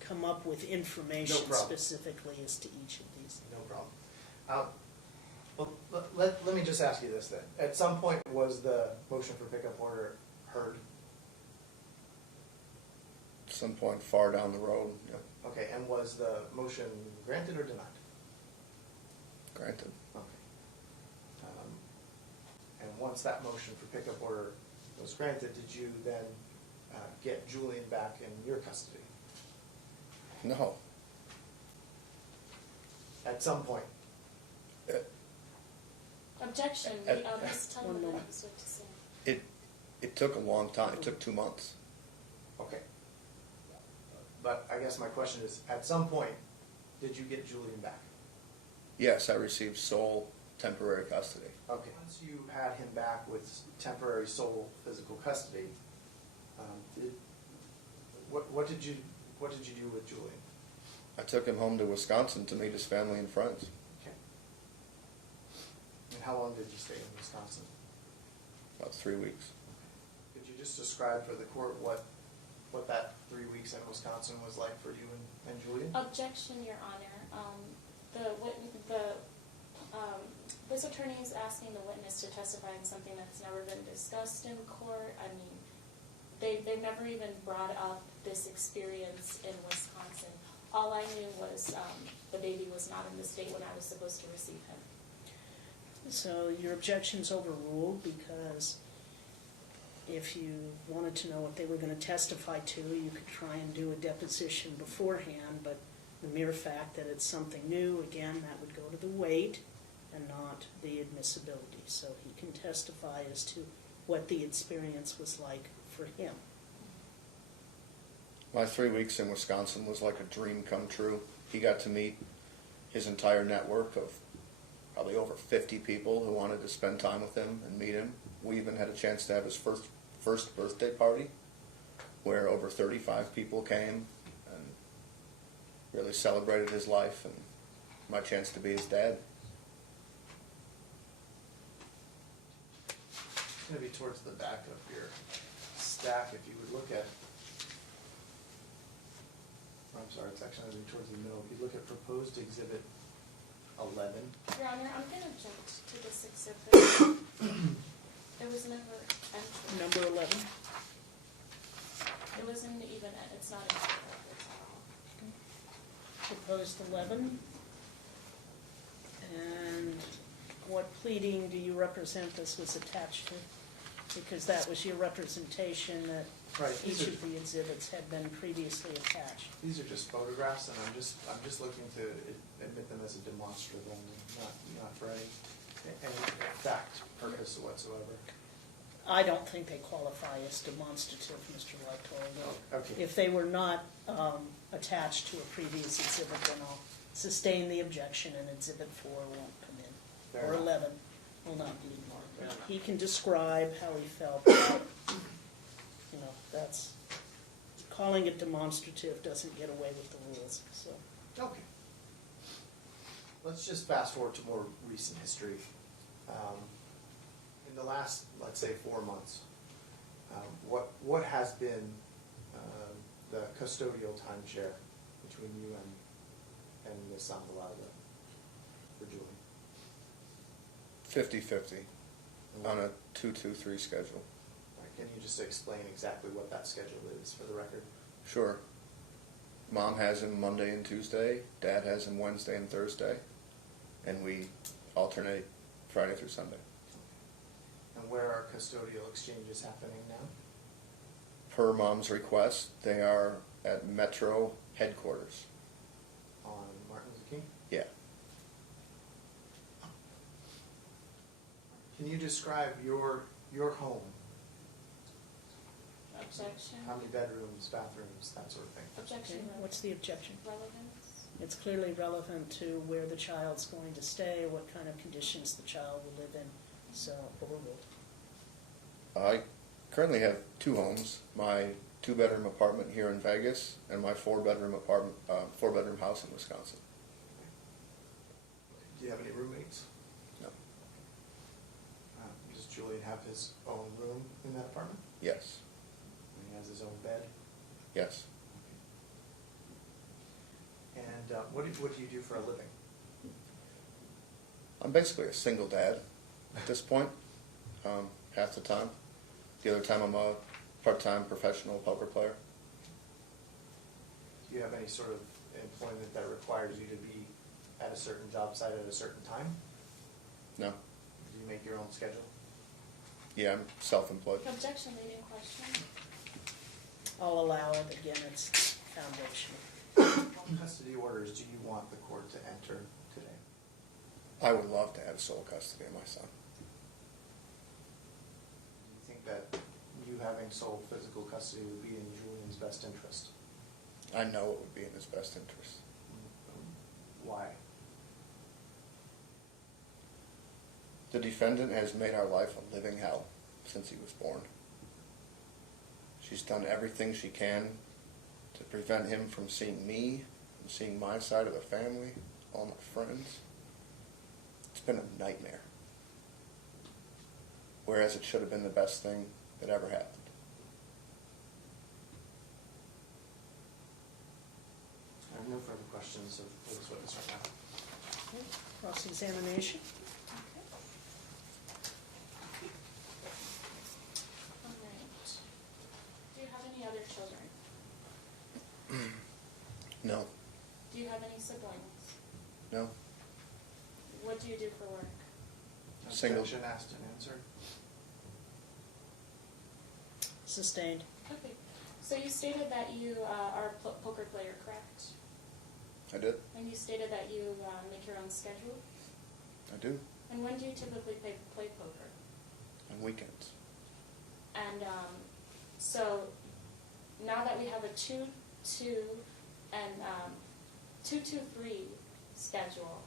come up with information No problem. specifically as to each of these. no problem. Well, let me just ask you this then. At some point, was the motion for pickup order heard? At some point far down the road, yeah, Okay, and was the motion granted or denied? granted. Okay. And once that motion for pickup order was granted, did you then get Julian back in your custody? No, At some point? Objection, Ms. Tell One me moment. what to say. it took a long time, it took 2 months. Okay. But I guess my question is, at some point, did you get Julian back? Yes, I received sole temporary custody. Okay. Once you had him back with temporary sole physical custody, what did you do with Julian? I took him home to Wisconsin to meet his family and friends. Okay. And how long did you stay in Wisconsin? About 3 weeks. Could you just describe for the court what that 3 weeks in Wisconsin was like for you and Julian? Objection, Your Honor. This attorney is asking the witness to testify on something that's never been discussed in court. I mean, they've never even brought up this experience in Wisconsin. All I knew was the baby was not in the state when I was supposed to receive him. So your objection's overruled because if you wanted to know what they were going to testify to, you could try and do a deposition beforehand, but the mere fact that it's something new, again, that would go to the weight, and not the admissibility. So he can testify as to what the experience was like for him. My 3 weeks in Wisconsin was like a dream come true. He got to meet his entire network of probably over 50 people who wanted to spend time with him and meet him. We even had a chance to have his first birthday party where over 35 people came and really celebrated his life and my chance to be his dad. It's going to be towards the back of your stack if you would look at, I'm sorry, it's actually going to be towards the middle. If you look at proposed exhibit 11. Your Honor, I'm going to object to this exhibit. It was never entered. Number 11. It wasn't even, it's not in the records at all. Proposed 11. And what pleading do you represent this was attached to? Because that was your representation that Right. each of the exhibits had been previously attached. These are just photographs, and I'm just looking to admit them as a demonstrative only, not for any fact purpose whatsoever. I don't think they qualify as demonstrative, Mr. Lytle. Okay. If they were not attached to a previous exhibit, then I'll sustain the objection and exhibit 4 won't come in. Fair Or enough. 11 will not be Fair marked. enough. He can describe how he felt about, that's, calling it demonstrative doesn't get away with the rules, so. Okay. Let's just fast forward to more recent history. In the last, let's say, 4 months, what has been the custodial timeshare between you and Ms. Zambalada for Julie? 50-50 on a 2-2-3 schedule. Can you just explain exactly what that schedule is for the record? Sure. Mom has him Monday and Tuesday, Dad has him Wednesday and Thursday, and we alternate Friday through Sunday. And where are custodial exchanges happening now? Per Mom's request, they are at Metro headquarters. On Martin Luther King? Yeah. Can you describe your home? Objection. How many bedrooms, bathrooms, that sort of thing? Objection. Okay, what's the objection? Relevance. It's clearly relevant to where the child's going to stay, what kind of conditions the child will live in, so overruled. I currently have 2 homes, my 2-bedroom apartment here in Vegas and my 4-bedroom apartment, 4-bedroom house in Wisconsin. Do you have any roommates? No. Does Julian have his own room in that apartment? Yes. And he has his own bed? Yes. And what do you do for a living? I'm basically a single dad at this point, half the time. The other time I'm a part-time professional poker player. Do you have any sort of employment that requires you to be at a certain job site at a certain time? No. Do you make your own schedule? Yeah, I'm self-employed. Objection, leading question. I'll allow it, again, it's foundational. What custody orders do you want the court to enter today? I would love to have sole custody of my son. Do you think that you having sole physical custody would be in Julian's best interest? I know it would be in his best interest. Why? The defendant has made our life a living hell since he was born. She's done everything she can to prevent him from seeing me, from seeing my side of the family, all my friends. It's been a nightmare. Whereas it should have been the best thing that ever happened. I have no further questions of this witness right now. Okay, cross-examination. All right. Do you have any other children? No. Do you have any siblings? No. What do you do for work? Single. Objection asked and answered. Sustained. Okay. So you stated that you are a poker player, correct? I did? And you stated that you make your own schedule? I do, And when do you typically play poker? on weekends. And so now that we have a 2-2 and 2-2-3 schedule,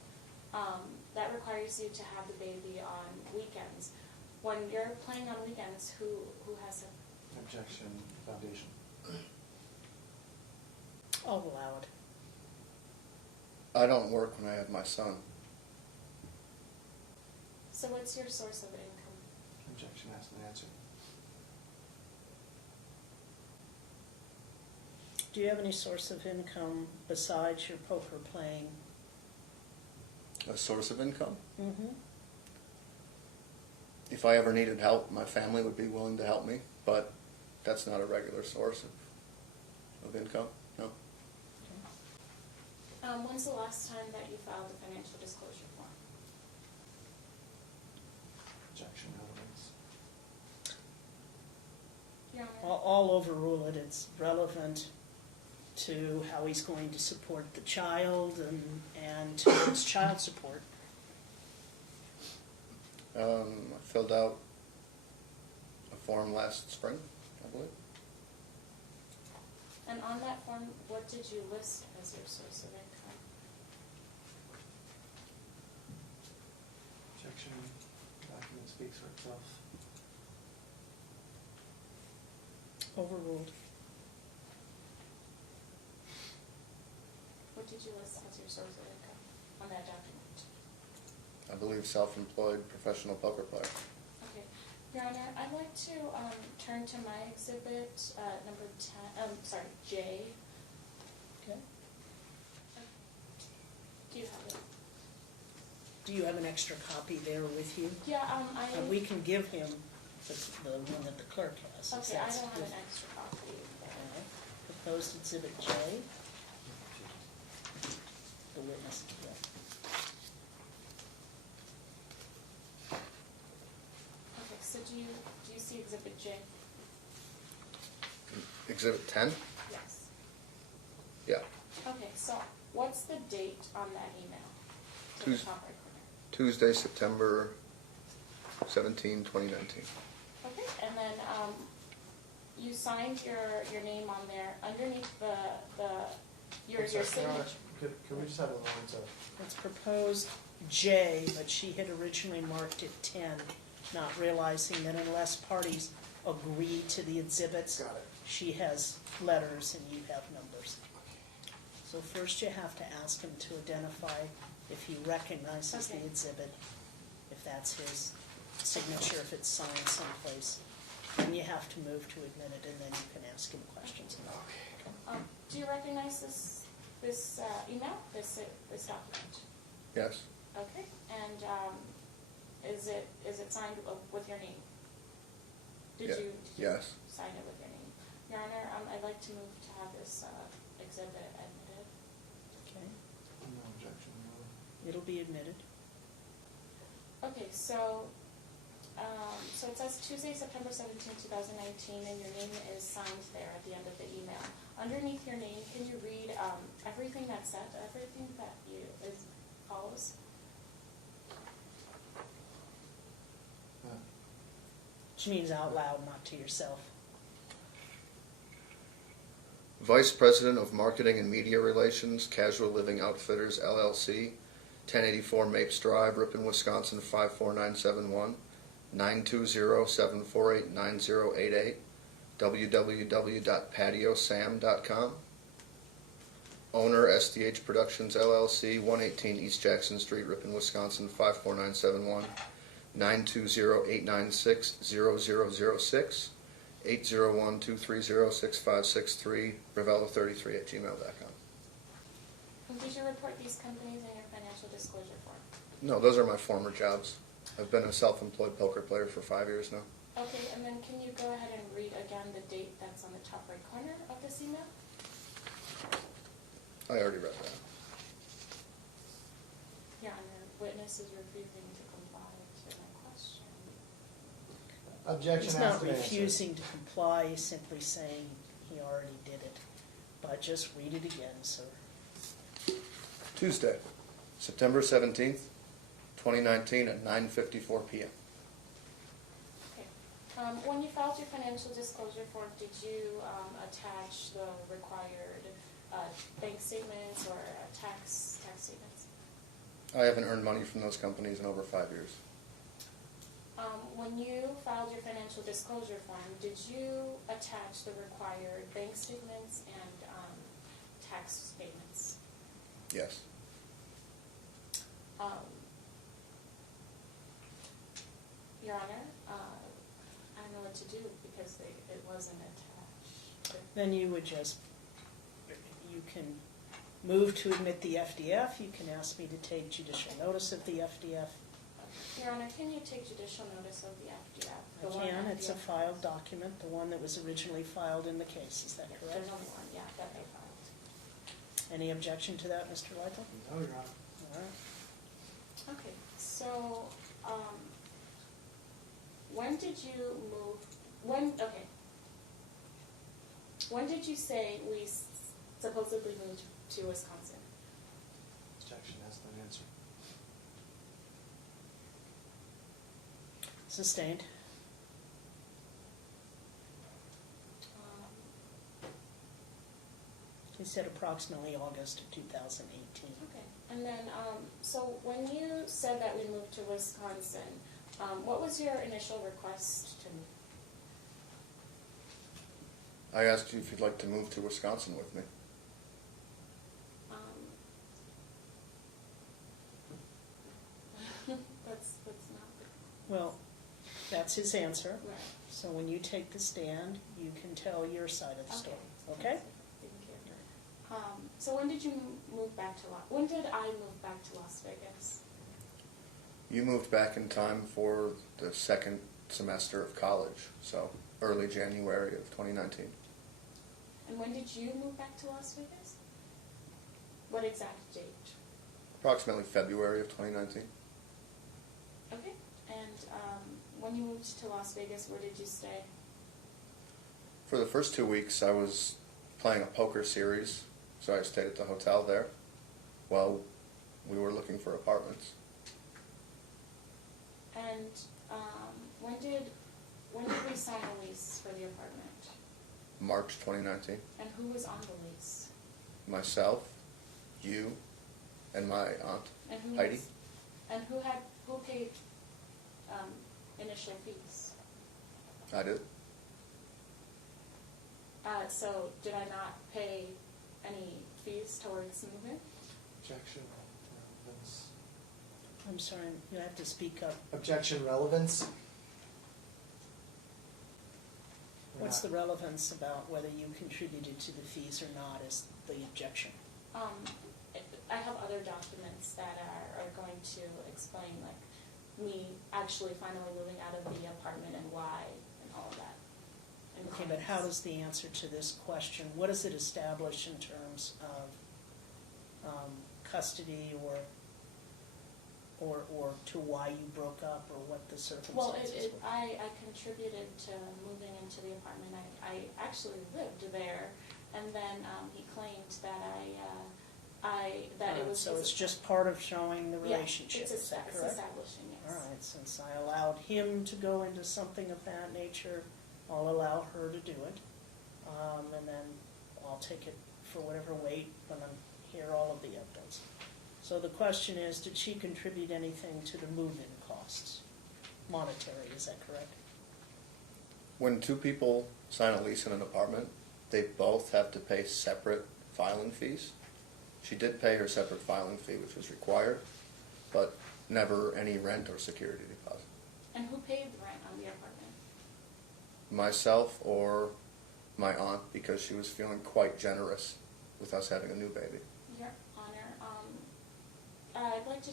that requires you to have the baby on weekends. When you're playing on weekends, who has a Objection, foundation. I'll allow it. I don't work when I have my son. So what's your source of income? Objection asked and answered. Do you have any source of income besides your poker playing? A source of income? Mm-hmm. If I ever needed help, my family would be willing to help me, but that's not a regular source of income, no. When's the last time that you filed a financial disclosure form? Objection, evidence. Your Honor. I'll overrule it. It's relevant to how he's going to support the child and towards child support. I filled out a form last spring, I believe. And on that form, what did you list as your source of income? Objection, document speaks for itself. Overruled. What did you list as your source of income on that document? I believe self-employed professional poker player. Okay. Your Honor, I'd like to turn to my exhibit, number 10, J. Okay. Do you have it? Do you have an extra copy there with you? Yeah, We can give him the one that the clerk has. Okay, I don't have an extra copy. Okay. Proposed exhibit J. The witness. Yeah. Okay, so do you see exhibit J? Exhibit 10? Yes. Yeah. Okay, so what's the date on that email? To the Tues- top right corner. Tuesday, September 17, 2019. Okay, and then you signed your name on there underneath your I'm sorry, Your Honor, signature. could we just have the lines of, It's proposed J, but she had originally marked it 10, not realizing that unless parties agree to the exhibits, got it. she has letters and you have numbers. So first you have to ask him to identify if he recognizes the Okay. exhibit, if that's his signature, if it's signed someplace. Then you have to move to admit it, and then you can ask him questions about it. Do you recognize this email, this document? Yes. Okay, and is it signed with your name? Did Yeah. you Yes. sign it with your name? Your Honor, I'd like to move to have this exhibit admitted. Okay, No objection, no. it'll be admitted. Okay, so it says Tuesday, September 17, 2019, and your name is signed there at the end of the email. Underneath your name, can you read everything that's said, everything that follows? Which means out loud, not to yourself. Vice President of Marketing and Media Relations, Casual Living Outfitters, LLC, 1084 Mapes Drive, Ripon, Wisconsin, 54971, 920-748-9088, www.patiosam.com. Owner, SDH Productions, LLC, 118 East Jackson Street, Ripon, Wisconsin, 54971, 920-896-0006, 801-230-6563, Rivella33@gmail.com. And did you report these companies in your financial disclosure form? No, those are my former jobs. I've been a self-employed poker player for 5 years now. Okay, and then can you go ahead and read again the date that's on the top right corner of this email? I already read that. Your Honor, witness is refusing to comply to my question. Objection He's asked not and answered. refusing to comply, he's simply saying he already did it. But just read it again, sir. Tuesday, September 17th, 2019 at 9:54 p.m. Okay. When you filed your financial disclosure form, did you attach the required bank statements or tax statements? I haven't earned money from those companies in over 5 years. When you filed your financial disclosure form, did you attach the required bank statements and tax statements? Yes. Your Honor, I don't know what to do because it wasn't attached. Then you would just, you can move to admit the FDF, you can ask me to take judicial notice of the FDF. Your Honor, can you take judicial notice of the FDF? I can, it's a filed document, the one that was originally filed in the case, is that correct? There's only one, yeah, that they filed. Any objection to that, Mr. Lytle? No, Your Honor. All right. Okay, so, when did you move, when did you say we supposedly moved to Wisconsin? Objection has been answered. Sustained. He said approximately August of 2018. Okay, and then, so when you said that we moved to Wisconsin, what was your initial request to move? I asked you if you'd like to move to Wisconsin with me. That's not, Well, that's his answer. right. So when you take the stand, you can tell your side of the story, okay? Thank you. So when did you move back to when did I move back to Las Vegas? You moved back in time for the second semester of college, so early January of 2019. And when did you move back to Las Vegas? What exact date? Approximately February of 2019. Okay, and when you moved to Las Vegas, where did you stay? For the first 2 weeks, I was playing a poker series, so I stayed at the hotel there while we were looking for apartments. And when did we sign a lease for the apartment? March 2019. And who was on the lease? Myself, you, and my aunt, And who Heidi. was, and who paid initial fees? I did. So did I not pay any fees towards moving? Objection, relevance. I'm sorry, you have to speak up. Objection, relevance. What's the relevance about whether you contributed to the fees or not is the objection? I have other documents that are going to explain, like, me actually finally moving out of the apartment and why and all of that. And Okay, but how does the answer to this question, what does it establish in terms of custody or to why you broke up or what the circumstances were? I contributed to moving into the apartment. I actually lived there, and then he claimed that it was. So it's just part of showing the relationship, it's is that correct? establishing, yes. All right, since I allowed him to go into something of that nature, I'll allow her to do it. And then I'll take it for whatever weight when I hear all of the evidence. So the question is, did she contribute anything to the move-in costs? Monetary, is that correct? When two people sign a lease in an apartment, they both have to pay separate filing fees. She did pay her separate filing fee, which was required, but never any rent or security deposit. And who paid the rent on the apartment? Myself or my aunt, because she was feeling quite generous with us having a new baby. Your Honor, I'd like to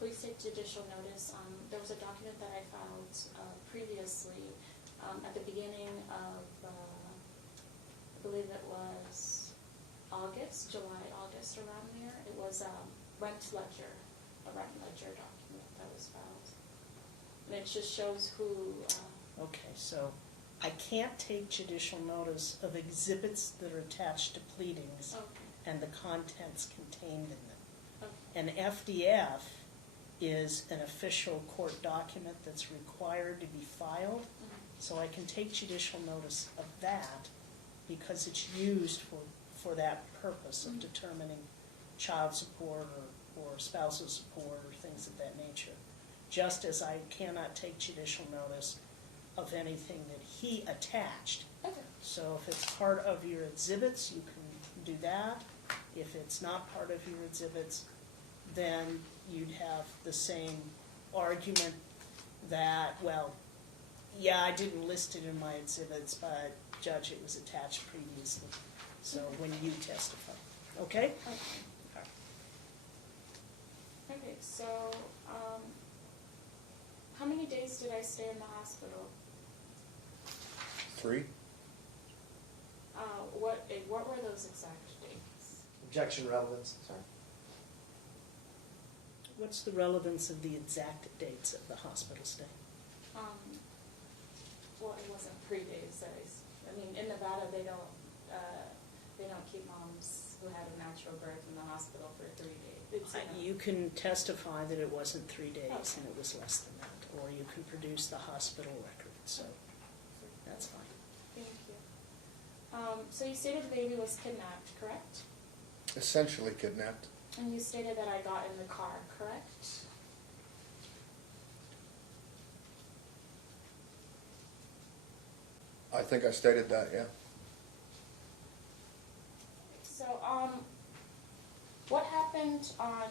please take judicial notice. There was a document that I filed previously at the beginning of, I believe it was July, August, around there. It was a rent ledger document that was filed. And it just shows who. Okay, so I can't take judicial notice of exhibits that are attached to pleadings Okay. and the contents contained in them. Okay. An FDF is an official court document that's required to be filed. So I can take judicial notice of that because it's used for that purpose of determining child support or spousal support or things of that nature. Just as I cannot take judicial notice of anything that he attached. Okay. So if it's part of your exhibits, you can do that. If it's not part of your exhibits, then you'd have the same argument that, well, yeah, I didn't list it in my exhibits, but Judge, it was attached previously. So when you testify, okay? Okay. Okay, so, how many days did I stay in the hospital? 3? What were those exact dates? Objection relevance, sorry. What's the relevance of the exact dates of the hospital stay? Well, it wasn't 3 days that I mean, in Nevada, they don't keep moms who had a natural birth in the hospital for 3 days. It's, You can testify that it wasn't 3 days Okay. and it was less than that, or you can produce the hospital record, so that's fine. Thank you. So you stated the baby was kidnapped, correct? Essentially kidnapped. And you stated that I got in the car, correct? I think I stated that, yeah. So, what happened on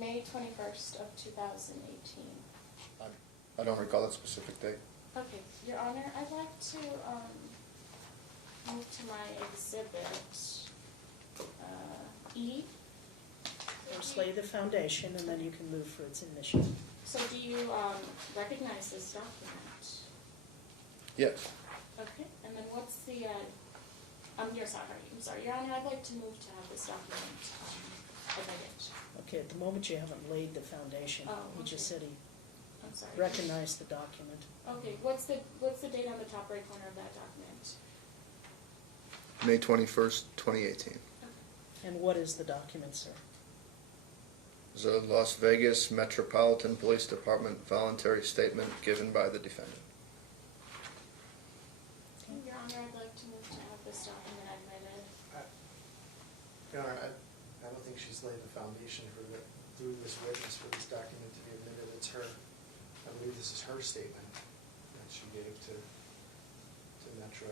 May 21st of 2018? I don't recall that specific date. Okay, Your Honor, I'd like to move to my exhibit E. First lay the foundation and then you can move for its admission. So do you recognize this document? Yes. Okay, and then what's the, I'm sorry, Your Honor, I'd like to move to have this document admitted. Okay, at the moment you haven't laid the foundation. Oh, He just okay. said he I'm sorry. recognized the document. Okay, what's the date on the top right corner of that document? May 21st, 2018. And what is the document, sir? The Las Vegas Metropolitan Police Department voluntary statement given by the defendant. Your Honor, I'd like to move to have this document admitted. Your Honor, I don't think she's laid the foundation through this witness for this document to be admitted. It's her, I believe this is her statement that she gave to Metro.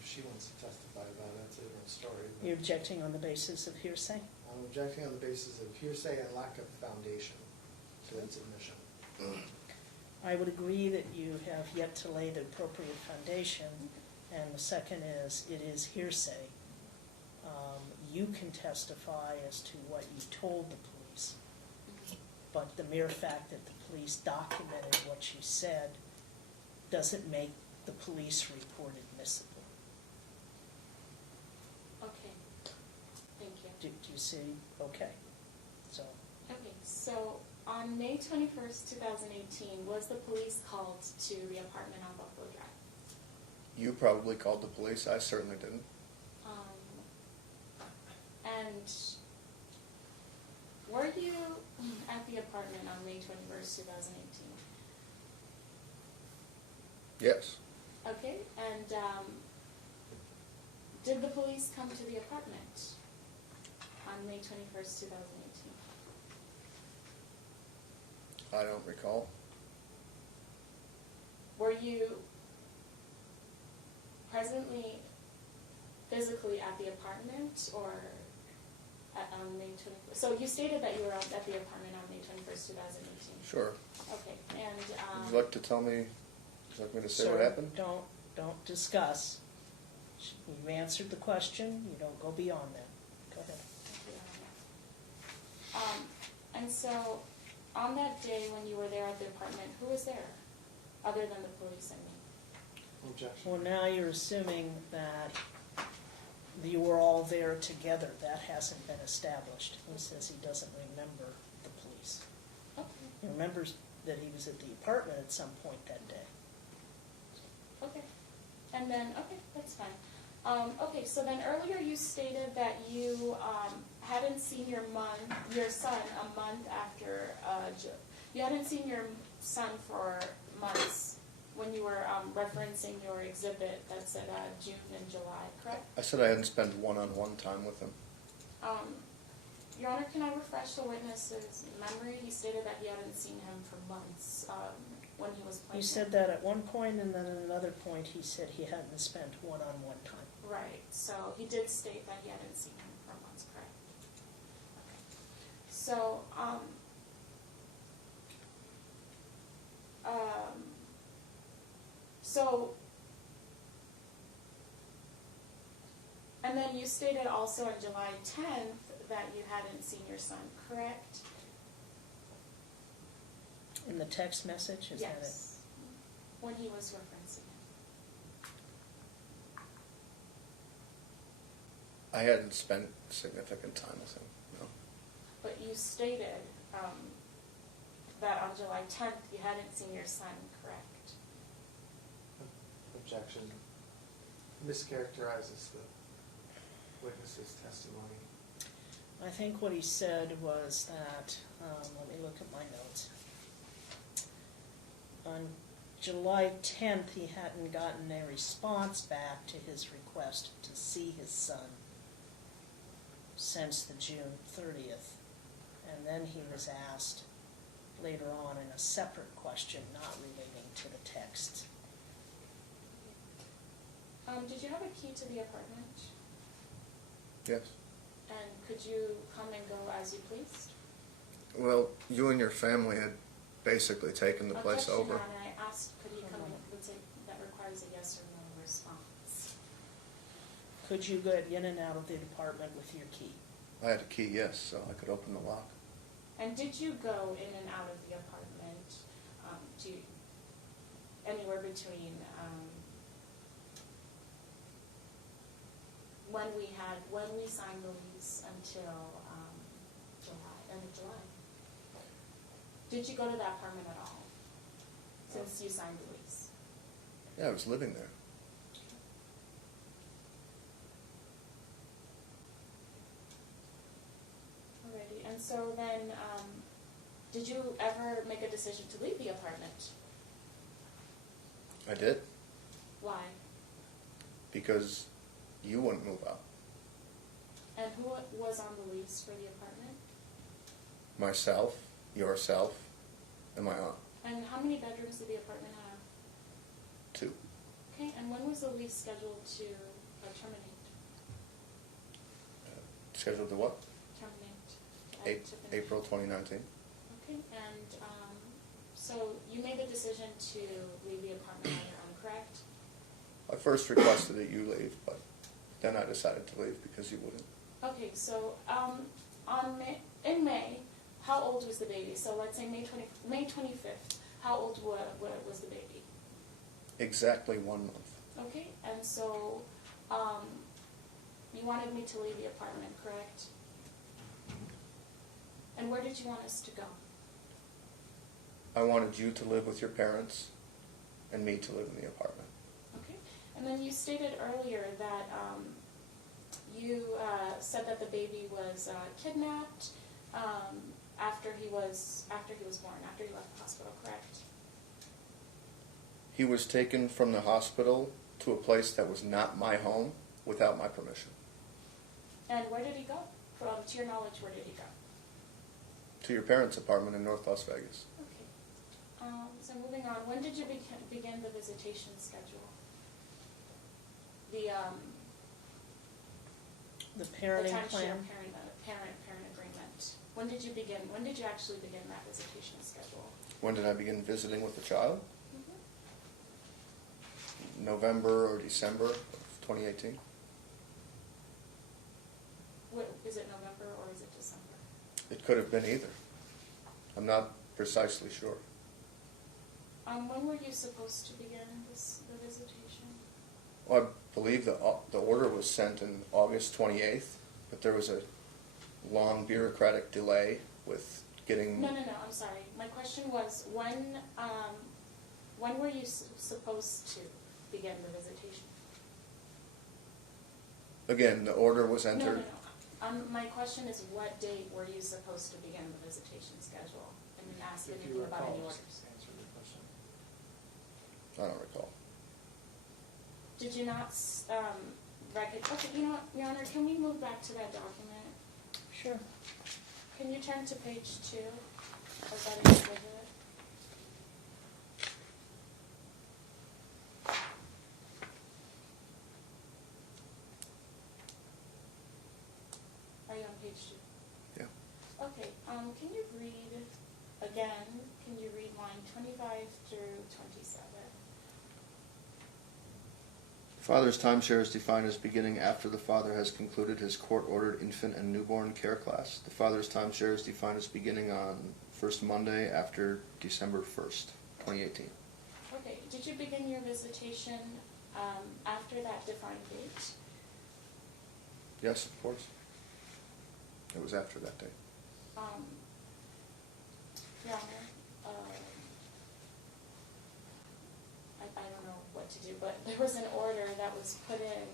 If she wants to testify about it, that's a different story. but You're objecting on the basis of hearsay? I'm objecting on the basis of hearsay and lack of foundation to its admission. I would agree that you have yet to lay the appropriate foundation, and the second is, it is hearsay. You can testify as to what you told the police, but the mere fact that the police documented what you said doesn't make the police report admissible. Okay, thank you. Do you see? Okay. So, Okay, so on May 21st, 2018, was the police called to the apartment on Buffalo Drive? You probably called the police. I certainly didn't. And were you at the apartment on May 21st, 2018? Yes. Okay, and did the police come to the apartment on May 21st, 2018? I don't recall. Were you presently, physically at the apartment or on May 21st? So you stated that you were at the apartment on May 21st, 2018. Sure. Okay, and Would you like to tell me, would you like me to say what sir, happened? don't discuss. You've answered the question, you don't go beyond that. Go ahead. And so, on that day when you were there at the apartment, who was there, other than the police and me? Objection. Well, now you're assuming that you were all there together. That hasn't been established. He says he doesn't remember the police. Okay. He remembers that he was at the apartment at some point that day. Okay. And then, okay, that's fine. Okay, so then earlier you stated that you hadn't seen your son a month after, you hadn't seen your son for months when you were referencing your exhibit that said June and July, correct? I said I hadn't spent one-on-one time with him. Your Honor, can I refresh the witness's memory? He stated that he hadn't seen him for months when he was You pregnant. said that at one point, and then at another point, he said he hadn't spent one-on-one time. Right, so he did state that he hadn't seen him for months, correct? Okay. So, and then you stated also on July 10th that you hadn't seen your son, correct? In the text message, is that it? Yes, when he was referencing it. I hadn't spent significant time with him, no. But you stated that on July 10th you hadn't seen your son, correct? Objection. Mischaracterizes the witness's testimony. I think what he said was that, let me look at my notes. On July 10th, he hadn't gotten a response back to his request to see his son since the June 30th. And then he was asked later on in a separate question not relating to the text. Did you have a key to the apartment? Yes. And could you come and go as you pleased? Well, you and your family had basically taken the place Objection, over. Your Honor, I asked could he come in, that requires a yes or no response. Could you get in and out of the apartment with your key? I had a key, yes, so I could open the lock. And did you go in and out of the apartment to anywhere between when we signed the lease until end of July? Did you go to that apartment at all since you signed the lease? Yeah, I was living there. Alrighty, and so then, did you ever make a decision to leave the apartment? I did, Why? because you wouldn't move out. And who was on the lease for the apartment? Myself, yourself, and my aunt. And how many bedrooms did the apartment have? 2. Okay, and when was the lease scheduled to terminate? Scheduled to what? Terminate? April 2019. Okay, and so you made the decision to leave the apartment on your own, correct? I first requested that you leave, but then I decided to leave because you wouldn't. Okay, so in May, how old was the baby? So let's say May 25th, how old was the baby? Exactly 1 month. Okay, and so you wanted me to leave the apartment, correct? And where did you want us to go? I wanted you to live with your parents and me to live in the apartment. Okay, and then you stated earlier that you said that the baby was kidnapped after he was born, after he left the hospital, correct? He was taken from the hospital to a place that was not my home without my permission. And where did he go? To your knowledge, where did he go? To your parents' apartment in North Las Vegas. Okay. So moving on, when did you begin the visitation schedule? The parenting timeshare plan? parent agreement. When did you actually begin that visitation schedule? When did I begin visiting with the child? Mm-hmm. November or December of 2018. Is it November or is it December? It could have been either. I'm not precisely sure. When were you supposed to begin the visitation? Well, I believe the order was sent in August 28th, but there was a long bureaucratic delay with getting... No, I'm sorry. My question was, when were you supposed to begin the visitation? Again, the order was No, entered. My question is, what date were you supposed to begin the visitation schedule? And then ask If anything you about recall, any just orders? answer the question. I don't recall. Did you not, okay, you know what, Your Honor, can we move back to that document? Sure. Can you turn to page 2 of that exhibit? Are you on page 2? Yeah. Okay, can you read, again, can you read line 25 through 27? Father's timeshare is defined as beginning after the father has concluded his court-ordered infant and newborn care class. The father's timeshare is defined as beginning on first Monday after December 1st, 2018. Okay, did you begin your visitation after that defined date? Yes, of course. It was after that date. Your Honor, I don't know what to do, but there was an order that was put in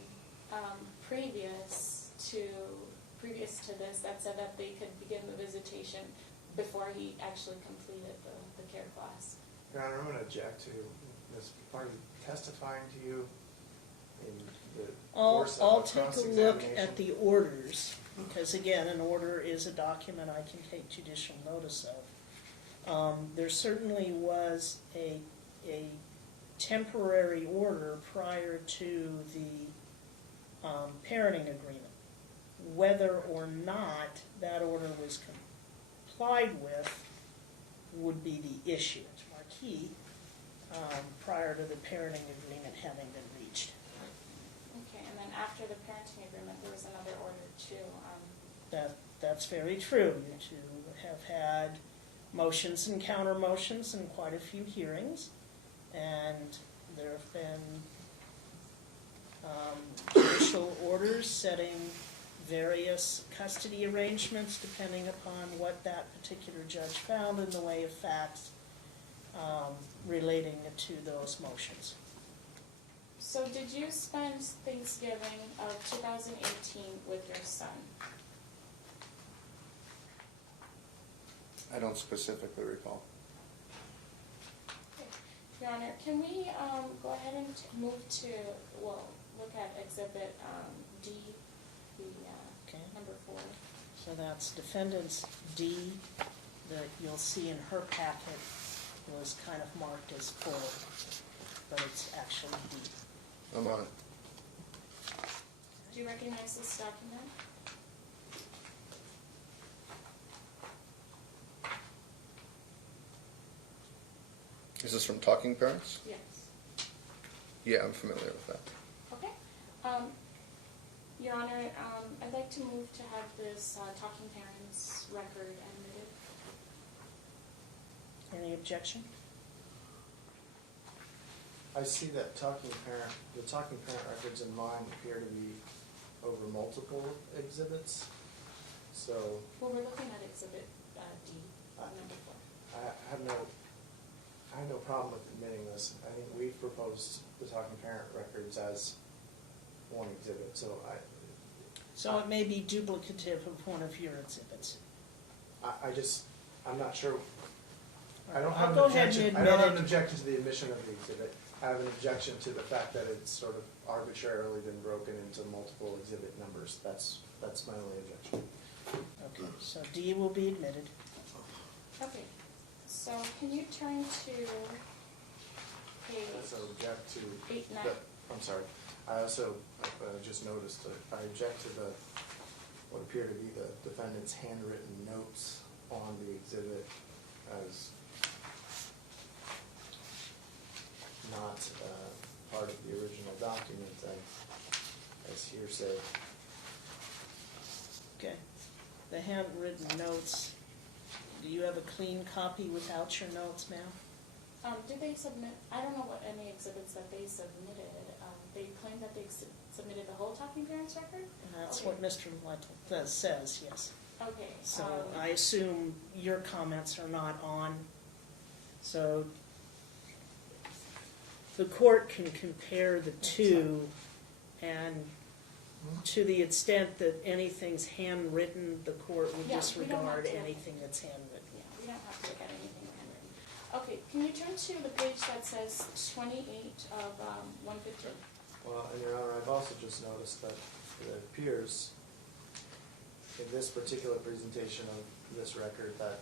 previous to this that said that they could begin the visitation before he actually completed the care class. Your Honor, I'm going to object to this party testifying to you in the course I'll of a take a cross-examination. look at the orders, because again, an order is a document I can take judicial notice of. There certainly was a temporary order prior to the parenting agreement. Whether or not that order was complied with would be the issue. It's marquee prior to the parenting agreement having been reached. Okay, and then after the parenting agreement, there was another order too. That's very true. You two have had motions and counter motions and quite a few hearings, and there have been judicial orders setting various custody arrangements depending upon what that particular judge found in the way of facts relating to those motions. So did you spend Thanksgiving of 2018 with your son? I don't specifically recall. Okay. Your Honor, can we go ahead and move to, look at Exhibit D, the Okay. number 4. So that's defendant's D that you'll see in her packet was kind of marked as full, but it's actually D. I'm on it. Do you recognize this document? Is this from Talking Parents? Yes. Yeah, I'm familiar with that. Okay. Your Honor, I'd like to move to have this Talking Parents record admitted. Any objection? I see that the talking parent records in mine appear to be over multiple exhibits. So Well, we're looking at Exhibit D, number 4. I have no problem with admitting this. I think we've proposed the talking parent records as one exhibit, so So it may be duplicative of one of your exhibits. I'm not sure. I don't I'll have an go ahead and objection. I admit don't have it. an objection to the admission of the exhibit. I have an objection to the fact that it's sort of arbitrarily been broken into multiple exhibit numbers. That's my only objection. Okay, so D will be admitted. Okay. So can you turn to page Also object to 8, 9? I'm sorry. I also just noticed that I object to what appear to be the defendant's handwritten notes on the exhibit as not part of the original document and as hearsay. Okay. The handwritten notes, do you have a clean copy without your notes, ma'am? Did they submit, I don't know what any exhibits that they submitted. They claim that they submitted the whole Talking Parents record? And that's Okay. what Mr. Lytle says, yes. Okay. So I assume your comments are not on. So the court can compare the two and To the extent that anything's handwritten, the court would Yeah, we don't have disregard to. anything that's handwritten. Yeah, we don't have to look at anything handwritten. Okay, can you turn to the page that says 28 of 115? Well, and Your Honor, I've also just noticed that it appears in this particular presentation of this record that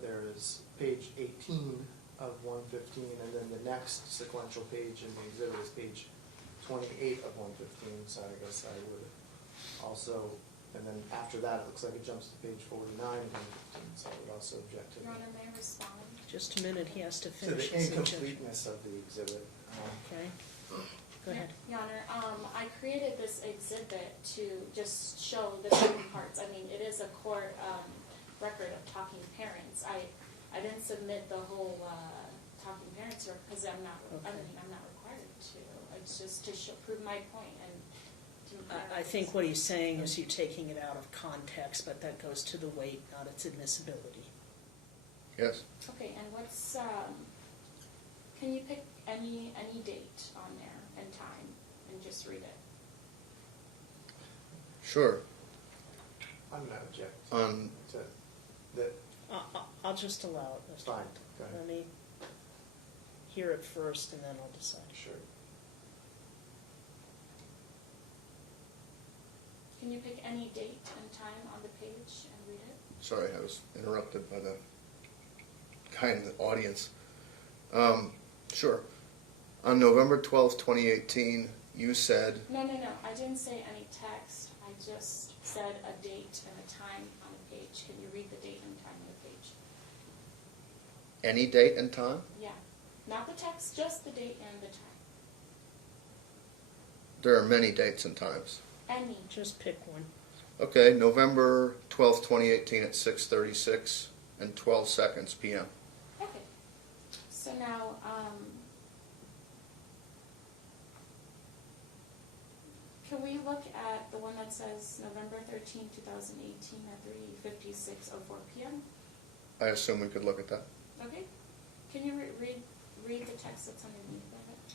there is page 18 of 115, and then the next sequential page in the exhibit is page 28 of 115, so I guess I would also, and then after that, it looks like it jumps to page 49 of 115, so I would also object to Your Honor, may I respond? Just a minute, he has to the finish his objection. incompleteness of the exhibit. Okay, go ahead. Your Honor, I created this exhibit to just show the different parts. I mean, it is a court record of talking parents. I didn't submit the whole talking parents here because I'm not required to. It's just to prove my point and to I think what he's saying is you're taking it out of context, but that goes to the weight, not its admissibility. Yes. Okay, and what's can you pick any date on there and time and just read it? Sure. I'm going to object On to that. I'll just allow it. Mr. Fine, Hunt. go ahead. Let me hear it first, and then I'll decide. Sure. Can you pick any date and time on the page and read it? Sorry, I was interrupted by the guy in the audience. Sure. On November 12th, 2018, you said, No, I didn't say any text. I just said a date and a time on the page. Can you read the date and time on the page? any date and time? Yeah, not the text, just the date and the time. There are many dates and times. Any. Just pick one. Okay, November 12th, 2018 at 6:36 and 12 seconds p.m. Okay. So now, can we look at the one that says November 13, 2018 at 3:56:04 p.m.? I assume we could look at that. Okay. Can you read the text that's underneath of it?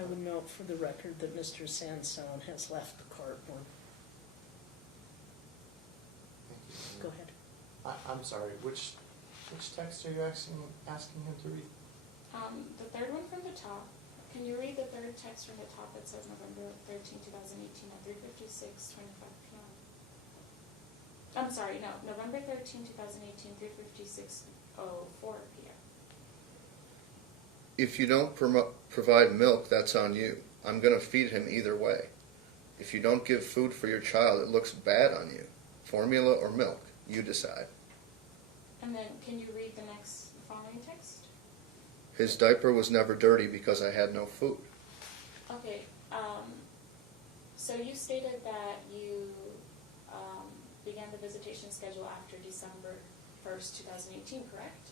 I would note for the record that Mr. Sandstone has left the cardboard. Thank you. Go ahead. I'm sorry, which text are you asking him to read? The third one from the top. Can you read the third text from the top that says November 13, 2018 at 3:56:25 p.m.? I'm sorry, no, November 13, 2018, 3:56:04 p.m. If you don't provide milk, that's on you. I'm going to feed him either way. If you don't give food for your child, it looks bad on you. Formula or milk, you decide. And then can you read the following text? His diaper was never dirty because I had no food. Okay, so you stated that you began the visitation schedule after December 1st, 2018, correct?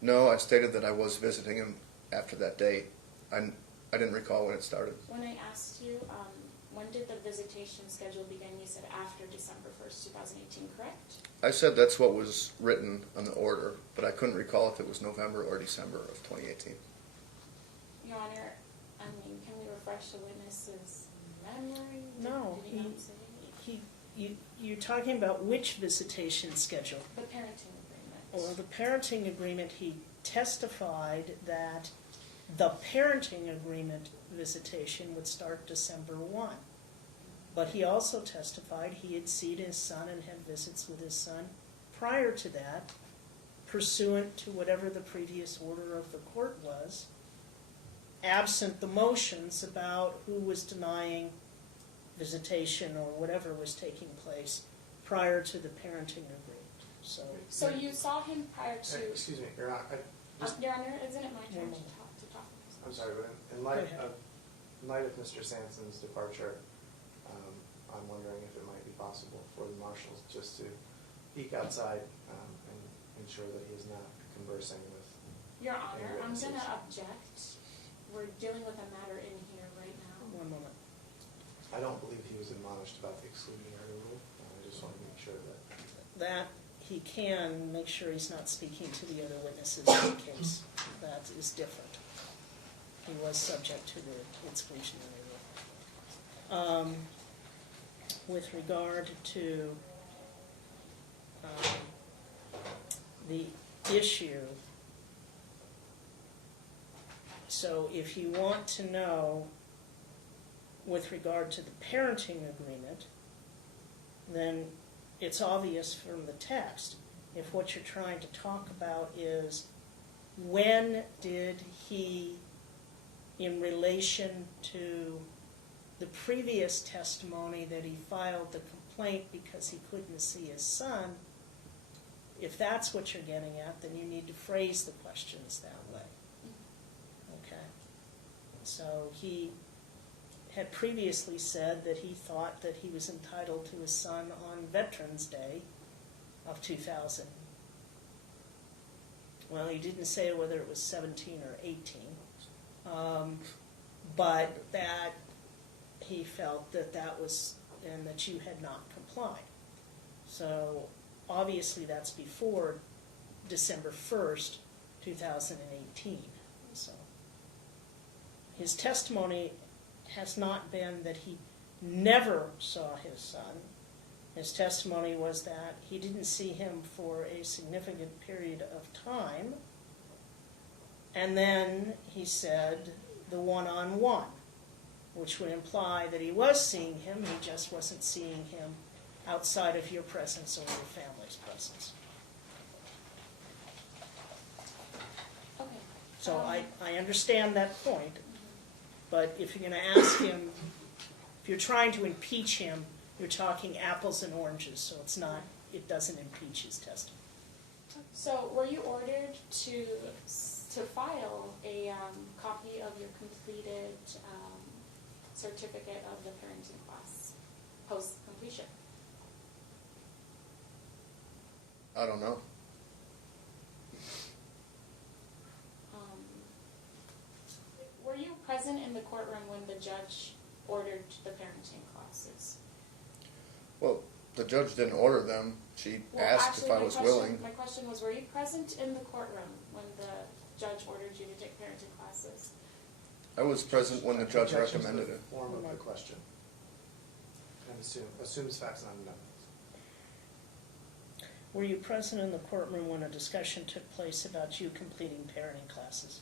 No, I stated that I was visiting him after that date. I didn't recall when it started. When I asked you, when did the visitation schedule begin, you said after December 1st, 2018, correct? I said that's what was written on the order, but I couldn't recall if it was November or December of 2018. Your Honor, I mean, can we refresh the witness's memory? No, Did he not say? you're talking about which visitation schedule? The parenting agreement. Well, the parenting agreement, he testified that the parenting agreement visitation would start December 1. But he also testified he had seen his son and had visits with his son prior to that, pursuant to whatever the previous order of the court was, absent the motions about who was denying visitation or whatever was taking place prior to the parenting agreement. So you saw him prior to... Excuse me, Your Honor, Your Honor, isn't it my turn One to talk? I'm sorry, but in Go light ahead. of Mr. Sanson's departure, I'm wondering if it might be possible for the marshals just to peek outside and ensure that he is not conversing with. Your Honor, I'm witnesses. going to object. We're dealing with a matter in here right now. One moment. I don't believe he was admonished about the exclusionary rule. I just want to make sure that. He can make sure he's not speaking to the other witnesses in the case. That is different. He was subject to the exclusionary rule. with regard to the issue. So if you want to know with regard to the parenting agreement, then it's obvious from the text. If what you're trying to talk about is when did he, in relation to the previous testimony that he filed the complaint because he couldn't see his son, if that's what you're getting at, then you need to phrase the questions that way. Okay? So he had previously said that he thought that he was entitled to his son on Veterans Day of 2000. Well, he didn't say whether it was 17 or 18, but that he felt that that was, and that you had not complied. So obviously that's before December 1st, 2018. So his testimony has not been that he never saw his son. His testimony was that he didn't see him for a significant period of time. And then he said the one-on-one, which would imply that he was seeing him, he just wasn't seeing him outside of your presence or your family's presence. Okay. So I understand that point, but if you're going to ask him, if you're trying to impeach him, you're talking apples and oranges, so it's not, it doesn't impeach his testimony. So were you ordered to file a copy of your completed certificate of the parenting class post-completion? I don't know. Were you present in the courtroom when the judge ordered the parenting classes? Well, the judge didn't order them. She asked if I was willing. My question was, were you present in the courtroom when the judge ordered you to take parenting classes? I was present when the judge Objections to recommended the it. form of the question. And assumes facts not enough. Were you present in the courtroom when a discussion took place about you completing parenting classes?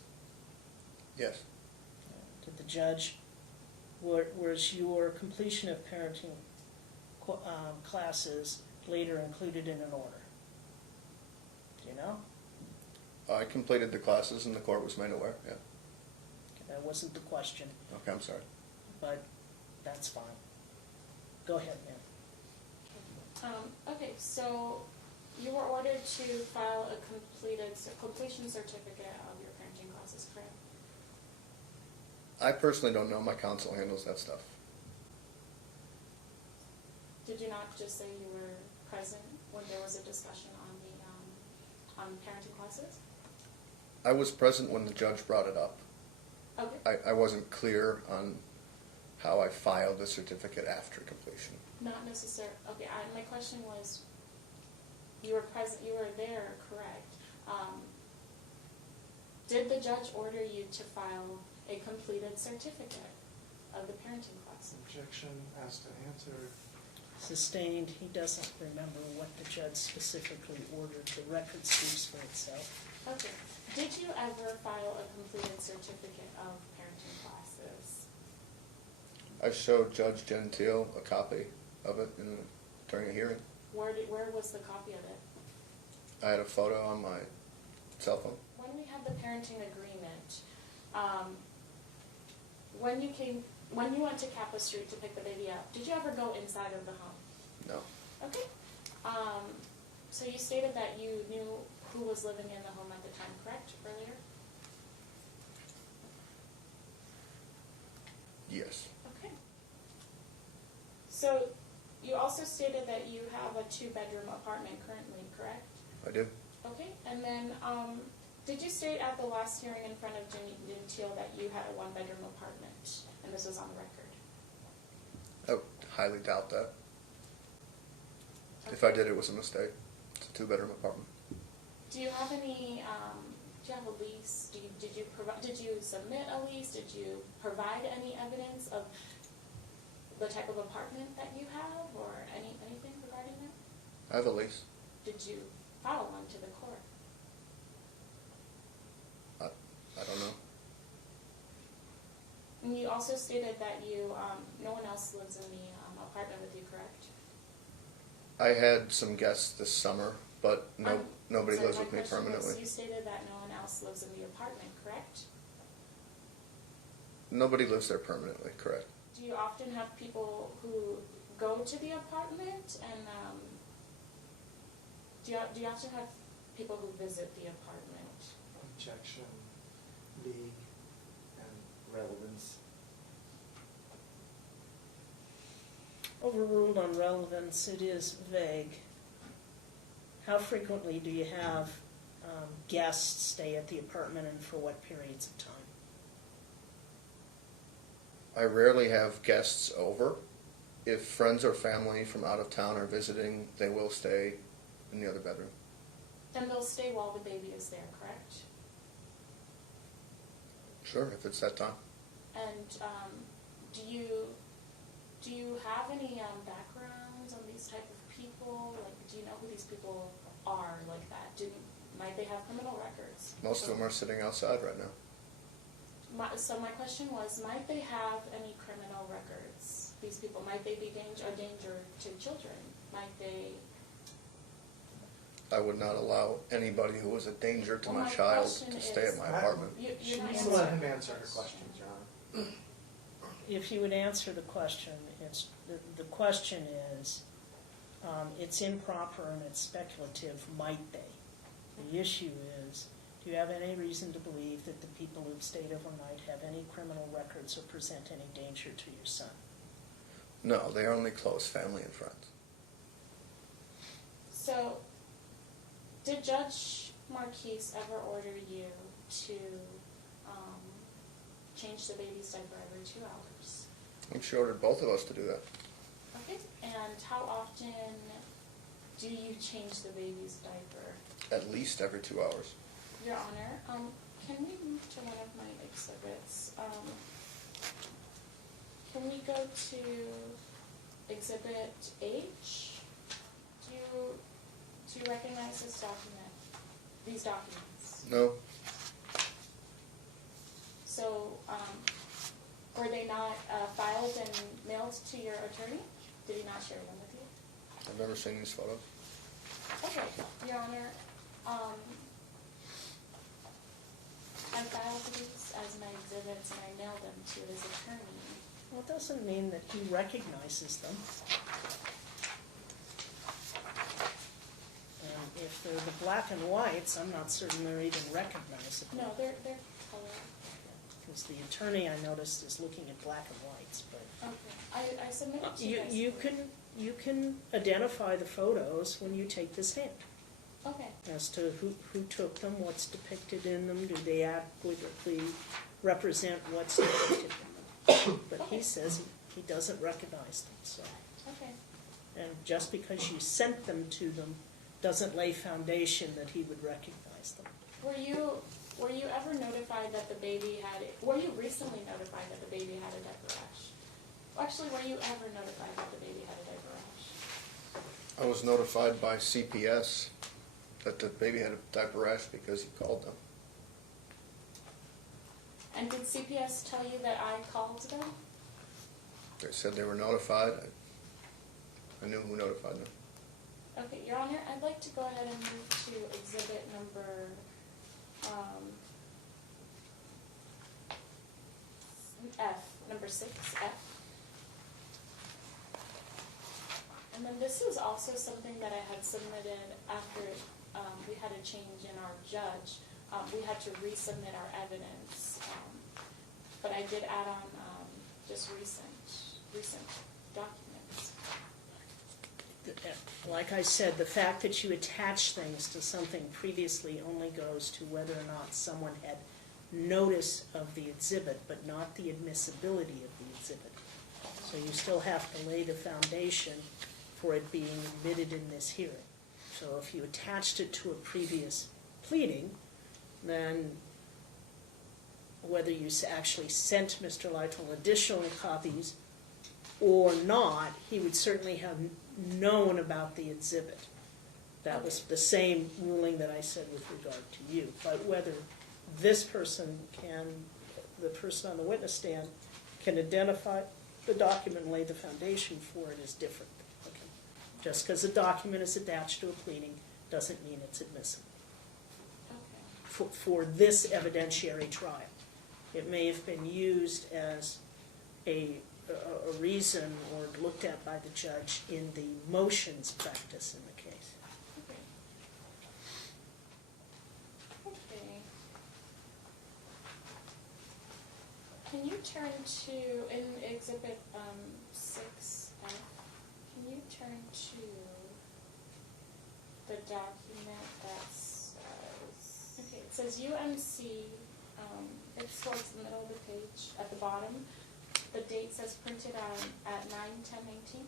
Yes. Did the judge, was your completion of parenting classes later included in an order? Do you know? I completed the classes and the court was made aware, yeah. That wasn't the question, Okay, I'm sorry. but that's fine. Go ahead, ma'am. Okay, so you were ordered to file a completion certificate of your parenting classes, correct? I personally don't know. My counsel handles that stuff. Did you not just say you were present when there was a discussion on parenting classes? I was present when the judge brought it up. Okay. I wasn't clear on how I filed the certificate after completion. Not necessarily. Okay, my question was, you were present, you were there, correct? Did the judge order you to file a completed certificate of the parenting class? Objection, asked and answered. Sustained, he doesn't remember what the judge specifically ordered. The record speaks for itself. Okay. Did you ever file a completed certificate of parenting classes? I showed Judge Gentile a copy of it during a hearing. Where was the copy of it? I had a photo on my cell phone. When we had the parenting agreement, when you went to Kappa Street to pick the baby up, did you ever go inside of the home? No. Okay. So you stated that you knew who was living in the home at the time, correct, earlier? Yes. Okay. So you also stated that you have a 2-bedroom apartment currently, correct? I did. Okay, and then did you state at the last hearing in front of Jimmy Gentile that you had a 1-bedroom apartment, and this was on the record? I highly doubt that. If I did, it was a mistake. It's a 2-bedroom apartment. Do you have any? Do you have a lease? Did you submit a lease? Did you provide any evidence of the type of apartment that you have, or anything regarding that? I have a lease. Did you file one to the court? I don't know. And you also stated that you, no one else lives in the apartment with you, correct? I had some guests this summer, but nobody Sorry, lives my with me question was, permanently. you stated that no one else lives in the apartment, correct? Nobody lives there permanently, correct? Do you often have people who go to the apartment, and do you often have people who visit the apartment? Objection, league, and relevance. Overruled on relevance, it is vague. How frequently do you have guests stay at the apartment, and for what periods of time? I rarely have guests over. If friends or family from out of town are visiting, they will stay in the other bedroom. Then they'll stay while the baby is there, correct? Sure, if it's that time. And do you have any backgrounds on these type of people? Like, do you know who these people are like that? Might they have criminal records? Most of them are sitting outside right now. So my question was, might they have any criminal records? These people, might they be a danger to children? Might they? I would not allow anybody who was a danger to Well, my my child question to stay at is- my apartment. You're not Please let him answering answer the her questions, Your Honor. If you would answer the question, the question is, it's improper and it's speculative, might they? The issue is, do you have any reason to believe that the people who've stayed overnight have any criminal records or present any danger to your son? No, they are only close family and friends. So, did Judge Marquise ever order you to change the baby's diaper every 2 hours? I think she ordered both of us to do that. Okay. And how often do you change the baby's diaper? At least every 2 hours. Your Honor, can we move to one of my exhibits? Can we go to Exhibit H? Do you recognize this document? These documents? No, So, were they not filed and mailed to your attorney? Did he not share them with you? I've never seen these photos. Okay, Your Honor, I filed these as my exhibits and I mailed them to his attorney. Well, it doesn't mean that he recognizes them. And if they're the black and whites, I'm not certain they're even recognizable. No, they're color. Because the attorney, I noticed, is looking at black and whites, but Okay, I submitted to you guys. you can identify the photos when you take the stand Okay, as to who took them, what's depicted in them, do they adequately represent what's depicted in them. But he says he doesn't recognize them, so. okay. And just because you sent them to them doesn't lay foundation that he would recognize them. Were you ever notified that the baby were you recently notified that the baby had a diaper rash? Actually, were you ever notified that the baby had a diaper rash? I was notified by CPS that the baby had a diaper rash because he called them. And did CPS tell you that I called them? They said they were notified. I knew who notified them. Okay, Your Honor, I'd like to go ahead and move to exhibit number, F, number 6F. And then this is also something that I had submitted after we had a change in our judge. We had to resubmit our evidence, but I did add on just recent documents. Like I said, the fact that you attach things to something previously only goes to whether or not someone had notice of the exhibit, but not the admissibility of the exhibit. So you still have to lay the foundation for it being admitted in this hearing. So if you attached it to a previous pleading, then whether you actually sent Mr. Lytle additional copies or not, he would certainly have known about the exhibit. That was the same ruling that I said with regard to you. But whether this person can, the person on the witness stand, can identify the document and lay the foundation for it is different. Okay. Just because a document is attached to a pleading doesn't mean it's admissible Okay. for this evidentiary trial. It may have been used as a reason or looked at by the judge in the motions practice in the case. Okay. Okay. Can you turn to, in Exhibit 6F, can you turn to the document that says, okay, it says UMC, it's towards the middle of the page, at the bottom. The date says printed at 9/10/19.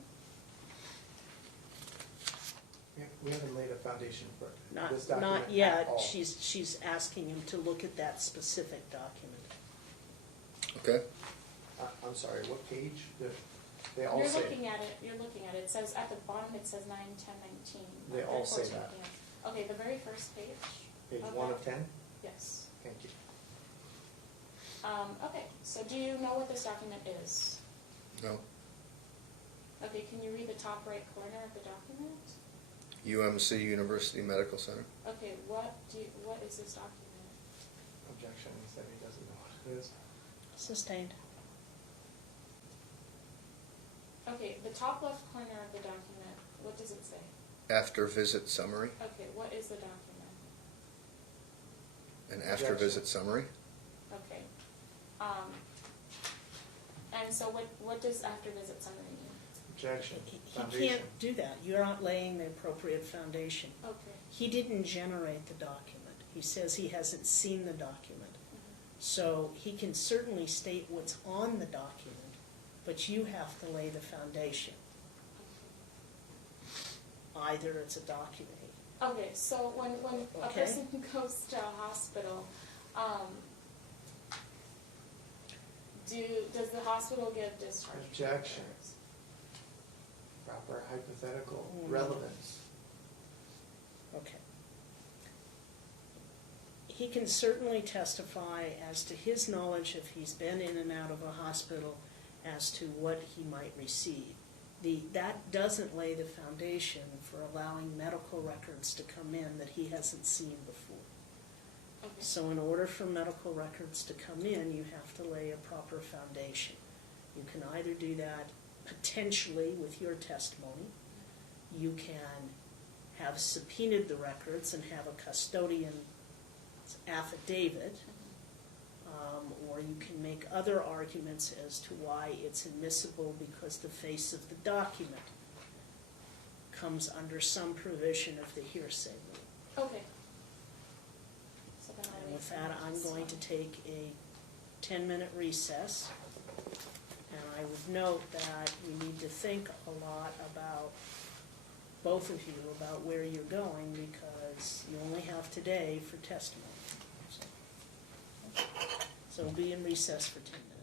We haven't laid a foundation for this Not document at yet. all. She's asking him to look at that specific document. Okay? I'm sorry, what page? They all You're say, looking at it, it says, at the bottom it says 9/10/19. They all say Of course you're that. looking at- Okay, the very first page. page of 1 that? of 10? Yes. Thank you. Okay, so do you know what this document is? No. Okay, can you read the top right corner of the document? UMC University Medical Center. Okay, what is this document? Objection, he said he doesn't know what it is. Sustained. Okay, the top left corner of the document, what does it say? After visit summary. Okay, what is the document? An after visit summary. Okay. And so what does after visit summary mean? Objection, He foundation. can't do that. You're not laying the appropriate foundation. Okay. He didn't generate the document. He says he hasn't seen the document. So he can certainly state what's on the document, but you have to lay the foundation. Either it's a document. Okay, so when a Okay. person goes to a hospital, does the hospital give discharge? Objection. papers? Proper hypothetical Mm. relevance. Okay. He can certainly testify as to his knowledge if he's been in and out of a hospital as to what he might receive. That doesn't lay the foundation for allowing medical records to come in that he hasn't seen before. Okay. So in order for medical records to come in, you have to lay a proper foundation. You can either do that potentially with your testimony. You can have subpoenaed the records and have a custodian's affidavit, or you can make other arguments as to why it's admissible because the face of the document comes under some provision of the hearsay rule. Okay. So then I'll And wait with for that, the I'm next going one. to take a 10-minute recess. And I would note that we need to think a lot about, both of you, about where you're going because you only have today for testimony. So we'll be in recess for 10 minutes.